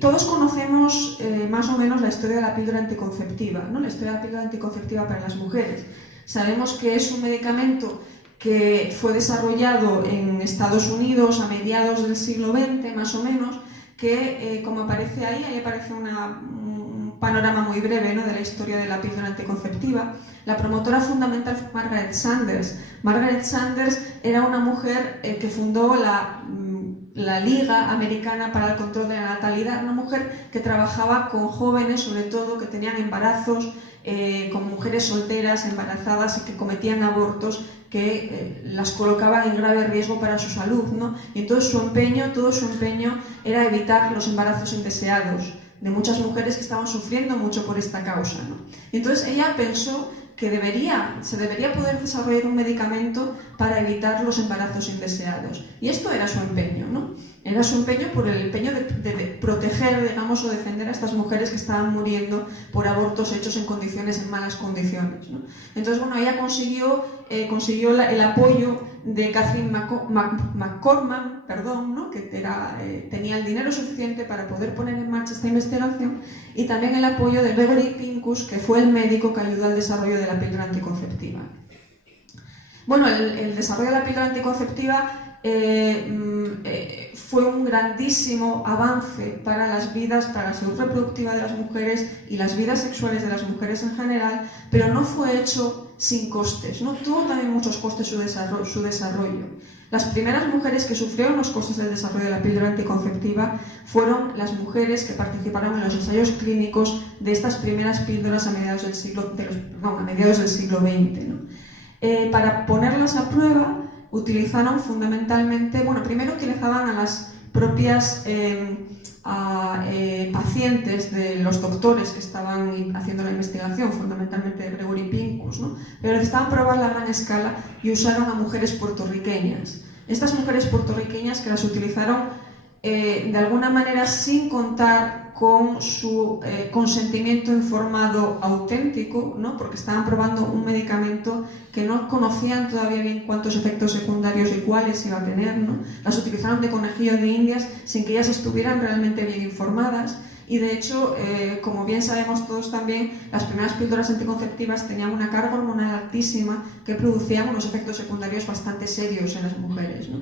Todos conocemos más o menos la historia de la píldora anticonceptiva, ¿no? La historia de la píldora anticonceptiva para las mujeres. Sabemos que es un medicamento que fue desarrollado en Estados Unidos a mediados del siglo XX, más o menos, que como aparece ahí aparece un panorama muy breve, ¿no?, de la historia de la píldora anticonceptiva. La promotora fundamental fue Margaret Saunders. Margaret Saunders era una mujer que fundó la Liga Americana para el Control de la Natalidad, una mujer que trabajaba con jóvenes, sobre todo, que tenían embarazos, con mujeres solteras, embarazadas y que cometían abortos que las colocaban en grave riesgo para su salud, ¿no? Y entonces todo su empeño era evitar los embarazos indeseados de muchas mujeres que estaban sufriendo mucho por esta causa, ¿no? Y entonces ella pensó que se debería poder desarrollar un medicamento para evitar los embarazos indeseados. Y esto era su empeño, ¿no? Era su empeño por el empeño de proteger, digamos, o defender a estas mujeres que estaban muriendo por abortos hechos en malas condiciones, ¿no? Entonces, bueno, ella consiguió el apoyo de Catherine McCormack, ¿no?, que tenía el dinero suficiente para poder poner en marcha esta investigación, y también el apoyo de Gregory Pincus, que fue el médico que ayudó al desarrollo de la píldora anticonceptiva. Bueno, el desarrollo de la píldora anticonceptiva fue un grandísimo avance para las vidas, para la salud reproductiva de las mujeres y las vidas sexuales de las mujeres en general, pero no fue hecho sin costes, ¿no? Tuvo también muchos costes su desarrollo. Las primeras mujeres que sufrieron los costes del desarrollo de la píldora anticonceptiva fueron las mujeres que participaron en los ensayos clínicos de estas primeras píldoras a mediados del siglo XX, ¿no? Para ponerlas a prueba utilizaron fundamentalmente, primero utilizaban a las propias pacientes de los doctores que estaban haciendo la investigación, fundamentalmente Gregory Pincus, ¿no? Pero necesitaban probarla a gran escala y usaron a mujeres puertorriqueñas. Estas mujeres puertorriqueñas que las utilizaron de alguna manera sin contar con su consentimiento informado auténtico, ¿no? Porque estaban probando un medicamento que no conocían todavía bien cuántos efectos secundarios y cuáles iba a tener, ¿no? Las utilizaron de conejillo de indias sin que ellas estuvieran realmente bien informadas. Y de hecho, como bien sabemos todos también, las primeras píldoras anticonceptivas tenían una carga hormonal altísima que producían unos efectos secundarios bastante serios en las mujeres, ¿no?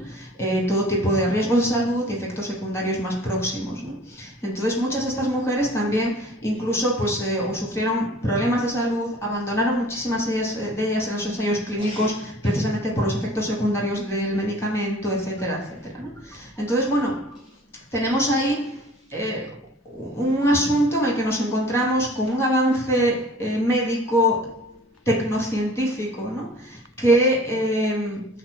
Todo tipo de riesgos de salud y efectos secundarios más próximos, ¿no? Entonces muchas de estas mujeres también incluso pues, o sufrieron problemas de salud, abandonaron muchísimas de ellas en los ensayos clínicos precisamente por los efectos secundarios del medicamento, etcétera, etcétera, ¿no? Entonces, bueno, tenemos ahí un asunto en el que nos encontramos con un avance médico tecnocientífico, ¿no? Que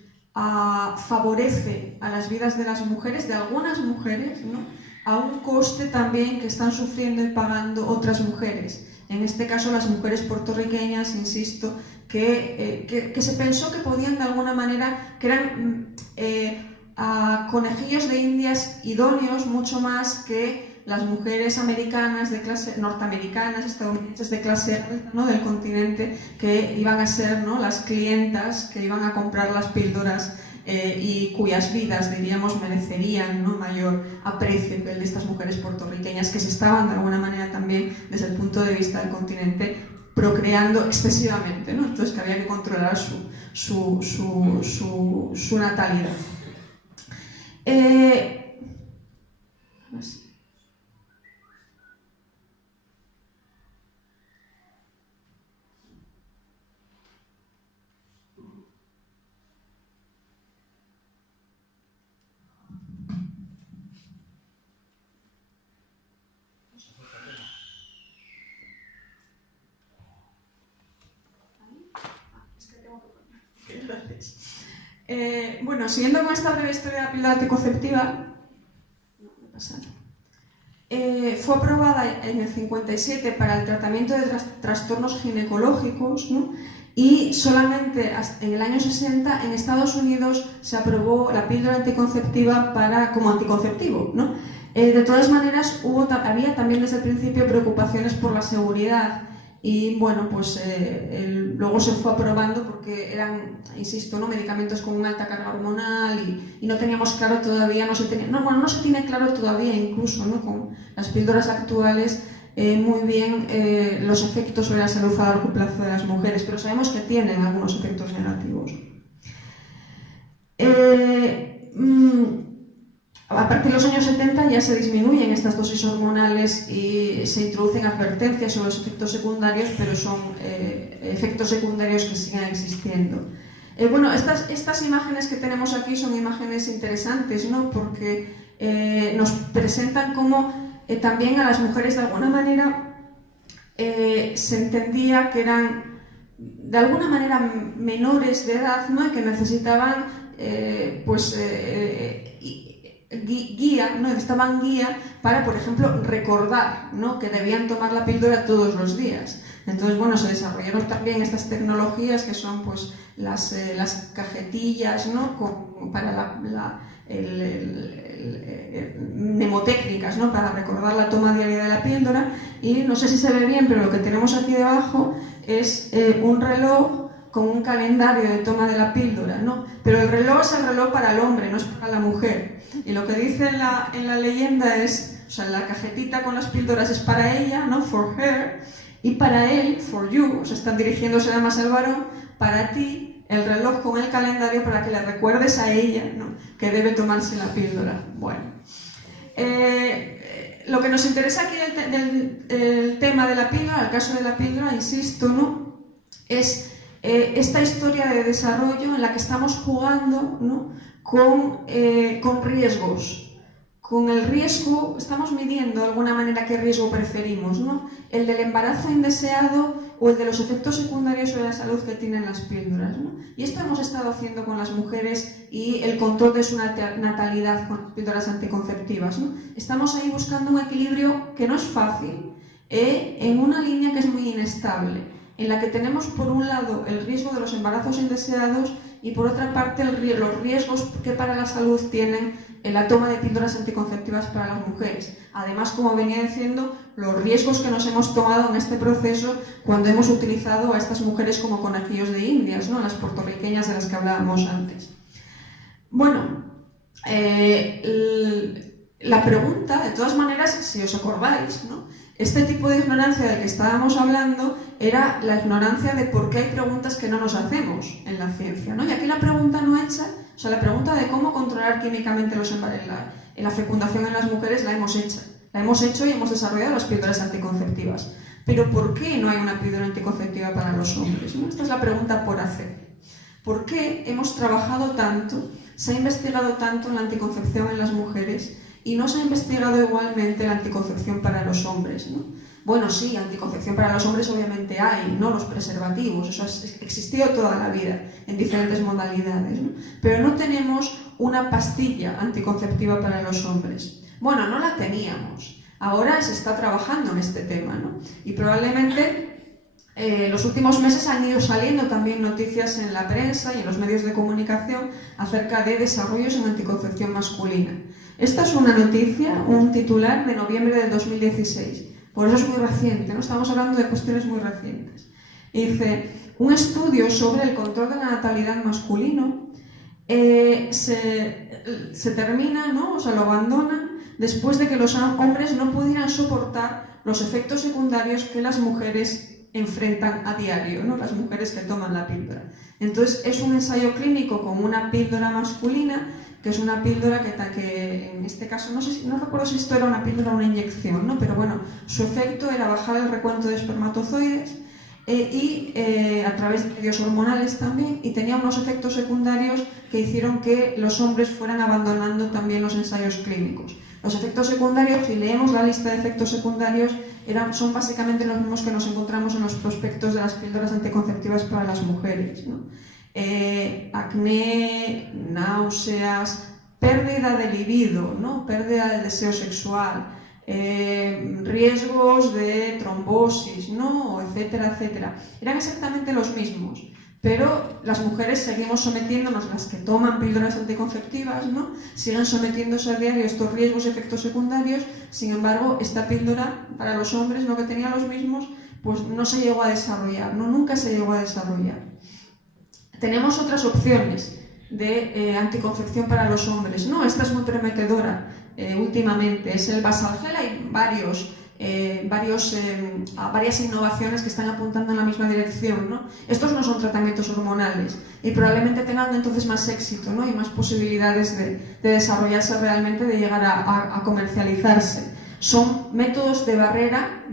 favorece a las vidas de las mujeres, de algunas mujeres, ¿no? A un coste también que están sufriendo y pagando otras mujeres. En este caso las mujeres puertorriqueñas, insisto, que se pensó que podían de alguna manera, que eran conejillos de indias idóneos mucho más que las mujeres americanas de clase, norteamericanas, estadounidenses de clase alta, ¿no? Del continente, que iban a ser, ¿no? Las clientas que iban a comprar las píldoras y cuyas vidas, diríamos, merecerían, ¿no? Mayor aprecio que el de estas mujeres puertorriqueñas que se estaban de alguna manera también, desde el punto de vista del continente, procreando excesivamente, ¿no? Entonces que había que controlar su natalidad. Bueno, siguiendo con esta breve historia de la píldora anticonceptiva, fue aprobada en el 57 para el tratamiento de trastornos ginecológicos, ¿no? Y solamente en el año 60 en Estados Unidos se aprobó la píldora anticonceptiva como anticonceptivo, ¿no? De todas maneras, había también desde el principio preocupaciones por la seguridad y bueno, pues luego se fue aprobando porque eran, insisto, ¿no? Medicamentos con una alta carga hormonal y no teníamos claro todavía, no se tiene claro todavía incluso, ¿no? Con las píldoras actuales muy bien los efectos sobre la salud a largo plazo de las mujeres, pero sabemos que tienen algunos efectos negativos. A partir de los años 70 ya se disminuyen estas dosis hormonales y se introducen advertencias sobre los efectos secundarios, pero son efectos secundarios que siguen existiendo. Bueno, estas imágenes que tenemos aquí son imágenes interesantes, ¿no? Porque nos presentan cómo también a las mujeres de alguna manera se entendía que eran de alguna manera menores de edad, ¿no? Y que necesitaban guía, ¿no? Necesitaban guía para, por ejemplo, recordar, ¿no? Que debían tomar la píldora todos los días. Entonces, bueno, se desarrollaron también estas tecnologías que son pues las cajetillas, ¿no? Para mnemotécnicas, ¿no? Para recordar la toma diaria de la píldora. Y no sé si se ve bien, pero lo que tenemos aquí debajo es un reloj con un calendario de toma de la píldora, ¿no? Pero el reloj es el reloj para el hombre, no es para la mujer. Y lo que dice en la leyenda es, o sea, la cajetita con las píldoras es para ella, ¿no? For her. Y para él, for you, o sea, están dirigiéndose además al varón, para ti, el reloj con el calendario para que le recuerdes a ella, ¿no? Que debe tomarse la píldora. Bueno. Lo que nos interesa aquí del tema de la píldora, el caso de la píldora, insisto, ¿no? Es esta historia de desarrollo en la que estamos jugando, ¿no? con riesgos. Con el riesgo, estamos midiendo de alguna manera qué riesgo preferimos, ¿no? El del embarazo indeseado o el de los efectos secundarios sobre la salud que tienen las píldoras, ¿no? Y esto hemos estado haciendo con las mujeres y el control de su natalidad con las píldoras anticonceptivas, ¿no? Estamos ahí buscando un equilibrio que no es fácil, en una línea que es muy inestable, en la que tenemos por un lado el riesgo de los embarazos indeseados y por otra parte los riesgos que para la salud tienen en la toma de píldoras anticonceptivas para las mujeres. Además, como venía diciendo, los riesgos que nos hemos tomado en este proceso cuando hemos utilizado a estas mujeres como conejillos de indias, ¿no? Las puertorriqueñas de las que hablábamos antes. Bueno, la pregunta, de todas maneras, si os acordáis, ¿no? Este tipo de ignorancia del que estábamos hablando era la ignorancia de por qué hay preguntas que no nos hacemos en la ciencia, ¿no? Y aquí la pregunta no hecha, o sea, la pregunta de cómo controlar químicamente la fecundación en las mujeres la hemos hecha. La hemos hecho y hemos desarrollado las píldoras anticonceptivas. Pero ¿por qué no hay una píldora anticonceptiva para los hombres? ¿No? Esta es la pregunta por hacer. ¿Por qué hemos trabajado tanto, se ha investigado tanto en la anticoncepción en las mujeres y no se ha investigado igualmente la anticoncepción para los hombres, ¿no? Bueno, sí, anticoncepción para los hombres obviamente hay, ¿no? Los preservativos, eso ha existido toda la vida en diferentes modalidades, ¿no? Pero no tenemos una pastilla anticonceptiva para los hombres. Bueno, no la teníamos. Ahora se está trabajando en este tema, ¿no? Y probablemente los últimos meses han ido saliendo también noticias en la prensa y en los medios de comunicación acerca de desarrollos en anticoncepción masculina. Esta es una noticia, un titular de noviembre del 2016. Por eso es muy reciente, ¿no? Estamos hablando de cuestiones muy recientes. Y dice, un estudio sobre el control de la natalidad masculino se termina, ¿no? O sea, lo abandona después de que los hombres no pudieran soportar los efectos secundarios que las mujeres enfrentan a diario, ¿no? Las mujeres que toman la píldora. Entonces, es un ensayo clínico con una píldora masculina, que es una píldora que en este caso, no recuerdo si esto era una píldora o una inyección, ¿no? Pero bueno, su efecto era bajar el recuento de espermatozoides a través de medios hormonales también, y tenía unos efectos secundarios que hicieron que los hombres fueran abandonando también los ensayos clínicos. Los efectos secundarios, si leemos la lista de efectos secundarios, son básicamente los mismos que nos encontramos en los prospectos de las píldoras anticonceptivas para las mujeres, ¿no? Acné, náuseas, pérdida de libido, ¿no? Pérdida del deseo sexual, riesgos de trombosis, ¿no? Etcétera, etcétera. Eran exactamente los mismos. Pero las mujeres seguimos sometiéndonos, las que toman píldoras anticonceptivas, ¿no? Siguen sometiéndose a diario a estos riesgos y efectos secundarios. Sin embargo, esta píldora para los hombres, ¿no? Que tenía los mismos, pues no se llegó a desarrollar, ¿no? Nunca se llegó a desarrollar. Tenemos otras opciones de anticoncepción para los hombres, ¿no? Esta es muy prometedora últimamente, es el Basalgel. Hay varias innovaciones que están apuntando en la misma dirección, ¿no? Estos no son tratamientos hormonales y probablemente tengan entonces más éxito, ¿no? Y más posibilidades de desarrollarse realmente, de llegar a comercializarse. Son métodos de barrera,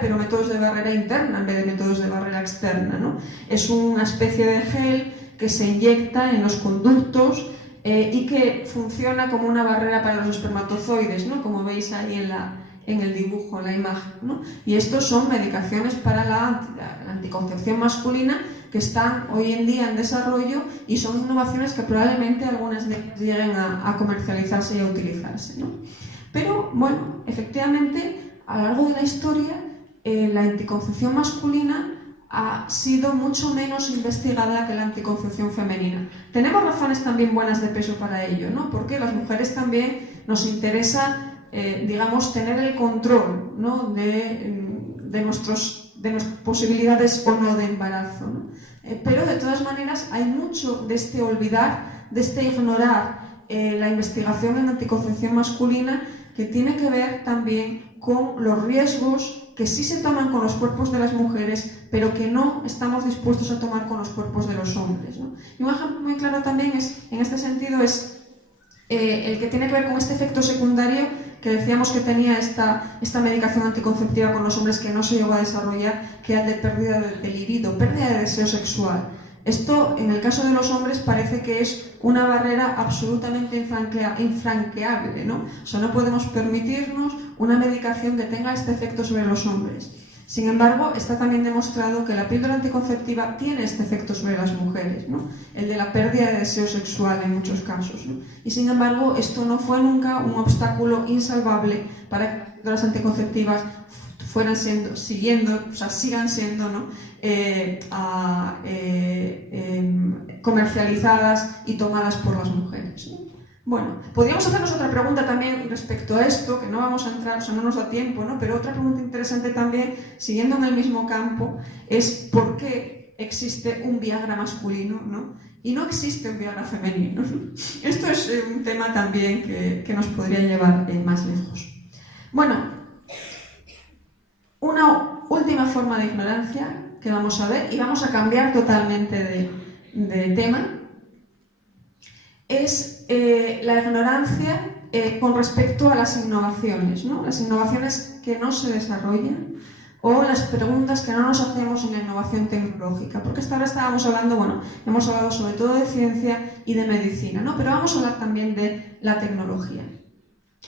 pero métodos de barrera interna en vez de métodos de barrera externa, ¿no? Es una especie de gel que se inyecta en los conductos y que funciona como una barrera para los espermatozoides, ¿no? Como veis ahí en el dibujo, en la imagen, ¿no? Y estos son medicaciones para la anticoncepción masculina que están hoy en día en desarrollo y son innovaciones que probablemente algunas de ellas lleguen a comercializarse y a utilizarse, ¿no? Pero, bueno, efectivamente, a lo largo de la historia, la anticoncepción masculina ha sido mucho menos investigada que la anticoncepción femenina. Tenemos razones también buenas de peso para ello, ¿no? Porque las mujeres también nos interesa digamos, tener el control, ¿no? de nuestras posibilidades o no de embarazo, ¿no? Pero de todas maneras hay mucho de este olvidar, de este ignorar la investigación en anticoncepción masculina, que tiene que ver también con los riesgos que sí se toman con los cuerpos de las mujeres, pero que no estamos dispuestos a tomar con los cuerpos de los hombres, ¿no? Y un ejemplo muy claro también en este sentido es el que tiene que ver con este efecto secundario que decíamos que tenía esta medicación anticonceptiva con los hombres, que no se llegó a desarrollar, que era de pérdida de libido, pérdida de deseo sexual. Esto, en el caso de los hombres, parece que es una barrera absolutamente infranqueable, ¿no? O sea, no podemos permitirnos una medicación que tenga este efecto sobre los hombres. Sin embargo, está también demostrado que la píldora anticonceptiva tiene este efecto sobre las mujeres, ¿no? El de la pérdida de deseo sexual en muchos casos, ¿no? Y sin embargo, esto no fue nunca un obstáculo insalvable para que las píldoras anticonceptivas sigan siendo, ¿no? Comercializadas y tomadas por las mujeres, ¿no? Bueno, podríamos hacernos otra pregunta también respecto a esto, que no vamos a entrar, o sea, no nos da tiempo, ¿no? Pero otra pregunta interesante también, siguiendo en el mismo campo, es ¿por qué existe un Viagra masculino, ¿no? Y no existe un Viagra femenino, ¿no? Esto es un tema también que nos podría llevar más lejos. Bueno, una última forma de ignorancia que vamos a ver, y vamos a cambiar totalmente de tema, es la ignorancia con respecto a las innovaciones, ¿no? Las innovaciones que no se desarrollan o las preguntas que no nos hacemos en la innovación tecnológica, porque hasta ahora estábamos hablando, bueno, hemos hablado sobre todo de ciencia y de medicina, ¿no? Pero vamos a hablar también de la tecnología.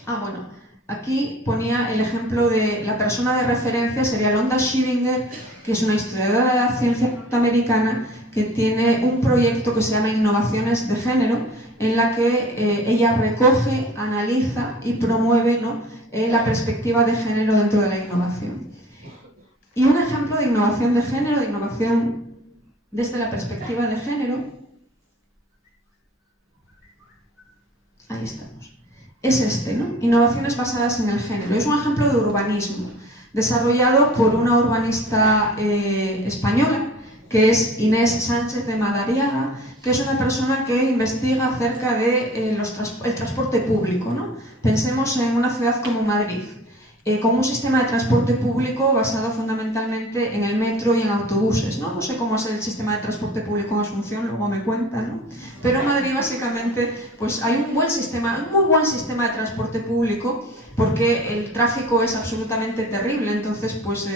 Bueno, aquí ponía el ejemplo de la persona de referencia, sería Londa Schillinger, que es una historiadora de la ciencia norteamericana que tiene un proyecto que se llama Innovaciones de Género, en la que ella recoge, analiza y promueve, ¿no?, la perspectiva de género dentro de la innovación. Y un ejemplo de innovación de género, de innovación desde la perspectiva de género, ahí estamos, es este, ¿no? Innovaciones basadas en el género. Es un ejemplo de urbanismo, desarrollado por una urbanista española, que es Inés Sánchez de Madariaga, que es una persona que investiga acerca de el transporte público, ¿no? Pensemos en una ciudad como Madrid, con un sistema de transporte público basado fundamentalmente en el metro y en autobuses, ¿no? No sé cómo es el sistema de transporte público en Asunción, luego me cuentan, ¿no? Pero en Madrid básicamente pues hay un muy buen sistema de transporte público, porque el tráfico es absolutamente terrible, entonces pues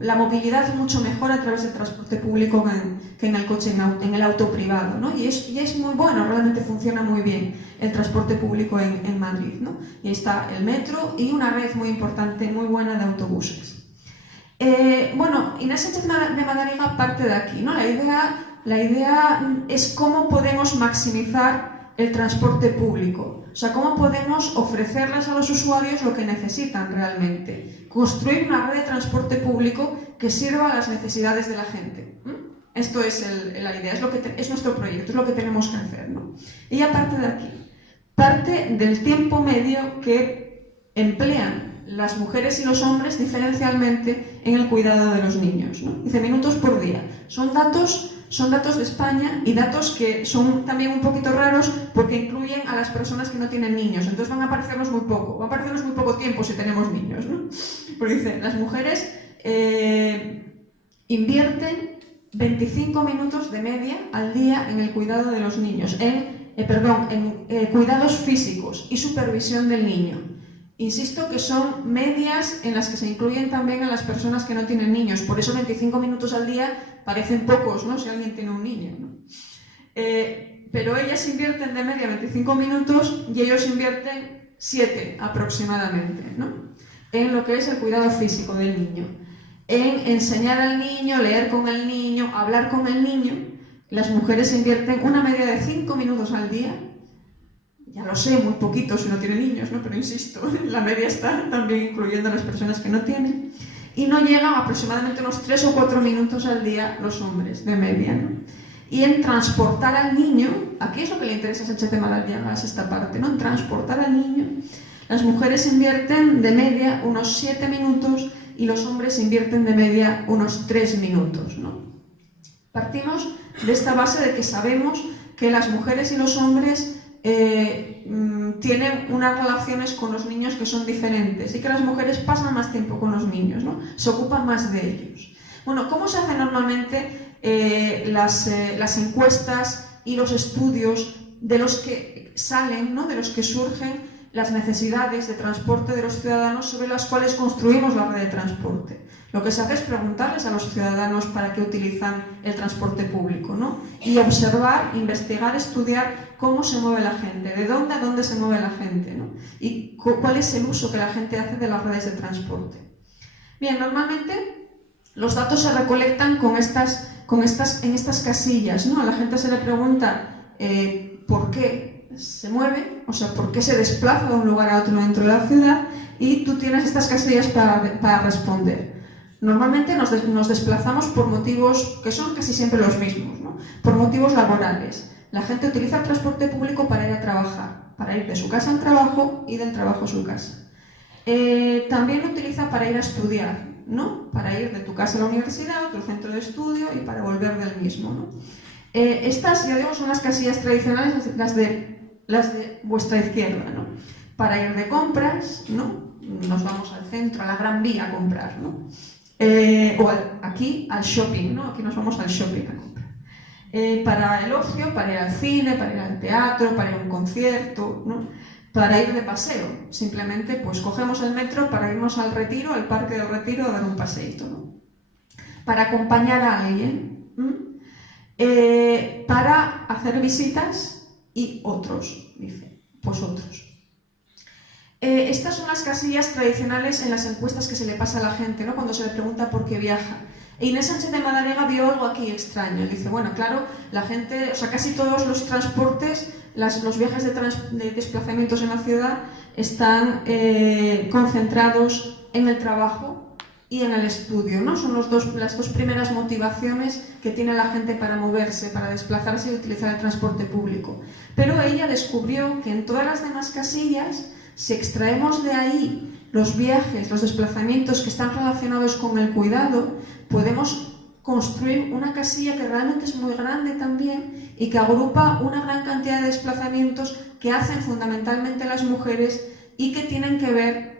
la movilidad es mucho mejor a través del transporte público que en el coche, en el auto privado, ¿no? Y es muy bueno, realmente funciona muy bien el transporte público en Madrid, ¿no? Y ahí está el metro y una red muy importante, muy buena de autobuses. Bueno, Inés Sánchez de Madariaga parte de aquí, ¿no? La idea es cómo podemos maximizar el transporte público, o sea, cómo podemos ofrecerles a los usuarios lo que necesitan realmente, construir una red de transporte público que sirva a las necesidades de la gente. Esto es la idea, es nuestro proyecto, es lo que tenemos que hacer, ¿no? Y aparte de aquí, parte del tiempo medio que emplean las mujeres y los hombres diferencialmente en el cuidado de los niños, ¿no? Dice minutos por día. Son datos de España y datos que son también un poquito raros porque incluyen a las personas que no tienen niños, entonces van a aparecernos muy poco tiempo si tenemos niños, ¿no? Porque dice, las mujeres invierten 25 minutos de media al día en el cuidado de los niños, en cuidados físicos y supervisión del niño. Insisto que son medias en las que se incluyen también a las personas que no tienen niños, por eso 25 minutos al día parecen pocos, ¿no?, si alguien tiene un niño, ¿no? Pero ellas invierten de media 25 minutos y ellos invierten 7 aproximadamente, ¿no?, en lo que es el cuidado físico del niño, en enseñar al niño, leer con el niño, hablar con el niño. Las mujeres invierten una media de 5 minutos al día. Ya lo sé, muy poquito si no tiene niños, ¿no? Pero insisto, la media está también incluyendo a las personas que no tienen. Y no llegan aproximadamente unos 3 o 4 minutos al día los hombres, de media, ¿no? Y en transportar al niño, aquí es lo que le interesa a Sánchez de Madariaga, es esta parte, ¿no? En transportar al niño, las mujeres invierten de media unos 7 minutos y los hombres invierten de media unos 3 minutos, ¿no? Partimos de esta base de que sabemos que las mujeres y los hombres tienen unas relaciones con los niños que son diferentes y que las mujeres pasan más tiempo con los niños, ¿no? Se ocupan más de ellos. Bueno, ¿cómo se hacen normalmente las encuestas y los estudios de los que salen, ¿no?, de los que surgen las necesidades de transporte de los ciudadanos sobre las cuales construimos la red de transporte? Lo que se hace es preguntarles a los ciudadanos para qué utilizan el transporte público, ¿no? Y observar, investigar, estudiar cómo se mueve la gente, de dónde a dónde se mueve la gente, ¿no? Y cuál es el uso que la gente hace de las redes de transporte. Bien, normalmente los datos se recolectan en estas casillas, ¿no? A la gente se le pregunta por qué se mueve, o sea, por qué se desplaza de un lugar a otro dentro de la ciudad, y tú tienes estas casillas para responder. Normalmente nos desplazamos por motivos que son casi siempre los mismos, ¿no? Por motivos laborales. La gente utiliza el transporte público para ir a trabajar, para ir de su casa al trabajo y del trabajo a su casa. También lo utiliza para ir a estudiar, ¿no? Para ir de tu casa a la universidad, a tu centro de estudio y para volver del mismo, ¿no? Estas, ya digo, son las casillas tradicionales, las de vuestra izquierda, ¿no? Para ir de compras, ¿no? Nos vamos al centro, a la Gran Vía a comprar, ¿no? O aquí al shopping, ¿no? Aquí nos vamos al shopping a comprar. para el ocio, para ir al cine, para ir al teatro, para ir a un concierto, ¿no? Para ir de paseo. Simplemente pues cogemos el metro para irnos al Retiro, al Parque del Retiro, a dar un paseíto, ¿no? Para acompañar a alguien, para hacer visitas y otros, dice, pues otros. Estas son las casillas tradicionales en las encuestas que se le pasa a la gente, ¿no? Cuando se le pregunta por qué viaja. E Inés Sánchez de Madariaga vio algo aquí extraño. Dice, bueno, claro, la gente, o sea, casi todos los transportes, los viajes de desplazamientos en la ciudad están concentrados en el trabajo y en el estudio, ¿no? Son las dos primeras motivaciones que tiene la gente para moverse, para desplazarse y utilizar el transporte público. Pero ella descubrió que en todas las demás casillas, si extraemos de ahí los viajes, los desplazamientos que están relacionados con el cuidado, podemos construir una casilla que realmente es muy grande también y que agrupa una gran cantidad de desplazamientos que hacen fundamentalmente las mujeres y que tienen que ver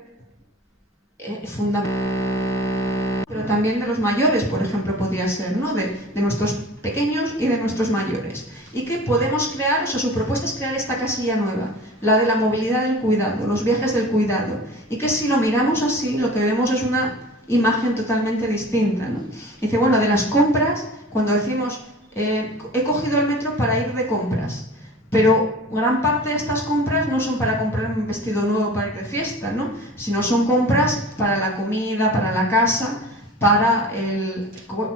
pero también de los mayores, por ejemplo, podría ser, ¿no? De nuestros pequeños y de nuestros mayores. Y que podemos crear, o sea, su propuesta es crear esta casilla nueva, la de la movilidad del cuidado, los viajes del cuidado. Y que si lo miramos así, lo que vemos es una imagen totalmente distinta, ¿no? Dice, bueno, de las compras, cuando decimos, he cogido el metro para ir de compras, pero gran parte de estas compras no son para comprar un vestido nuevo para ir de fiesta, ¿no? Sino son compras para la comida, para la casa, para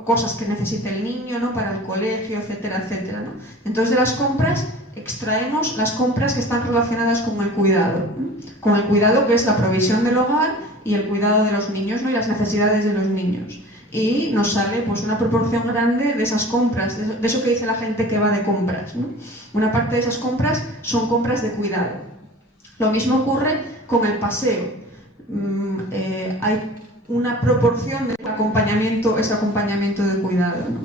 cosas que necesite el niño, ¿no? Para el colegio, etcétera, etcétera, ¿no? Entonces, de las compras extraemos las compras que están relacionadas con el cuidado, ¿no? Con el cuidado que es la provisión del hogar y el cuidado de los niños, ¿no? Y las necesidades de los niños. Y nos sale pues una proporción grande de esas compras, de eso que dice la gente que va de compras, ¿no? Una parte de esas compras son compras de cuidado. Lo mismo ocurre con el paseo. Hay una proporción de acompañamiento, ese acompañamiento de cuidado, ¿no?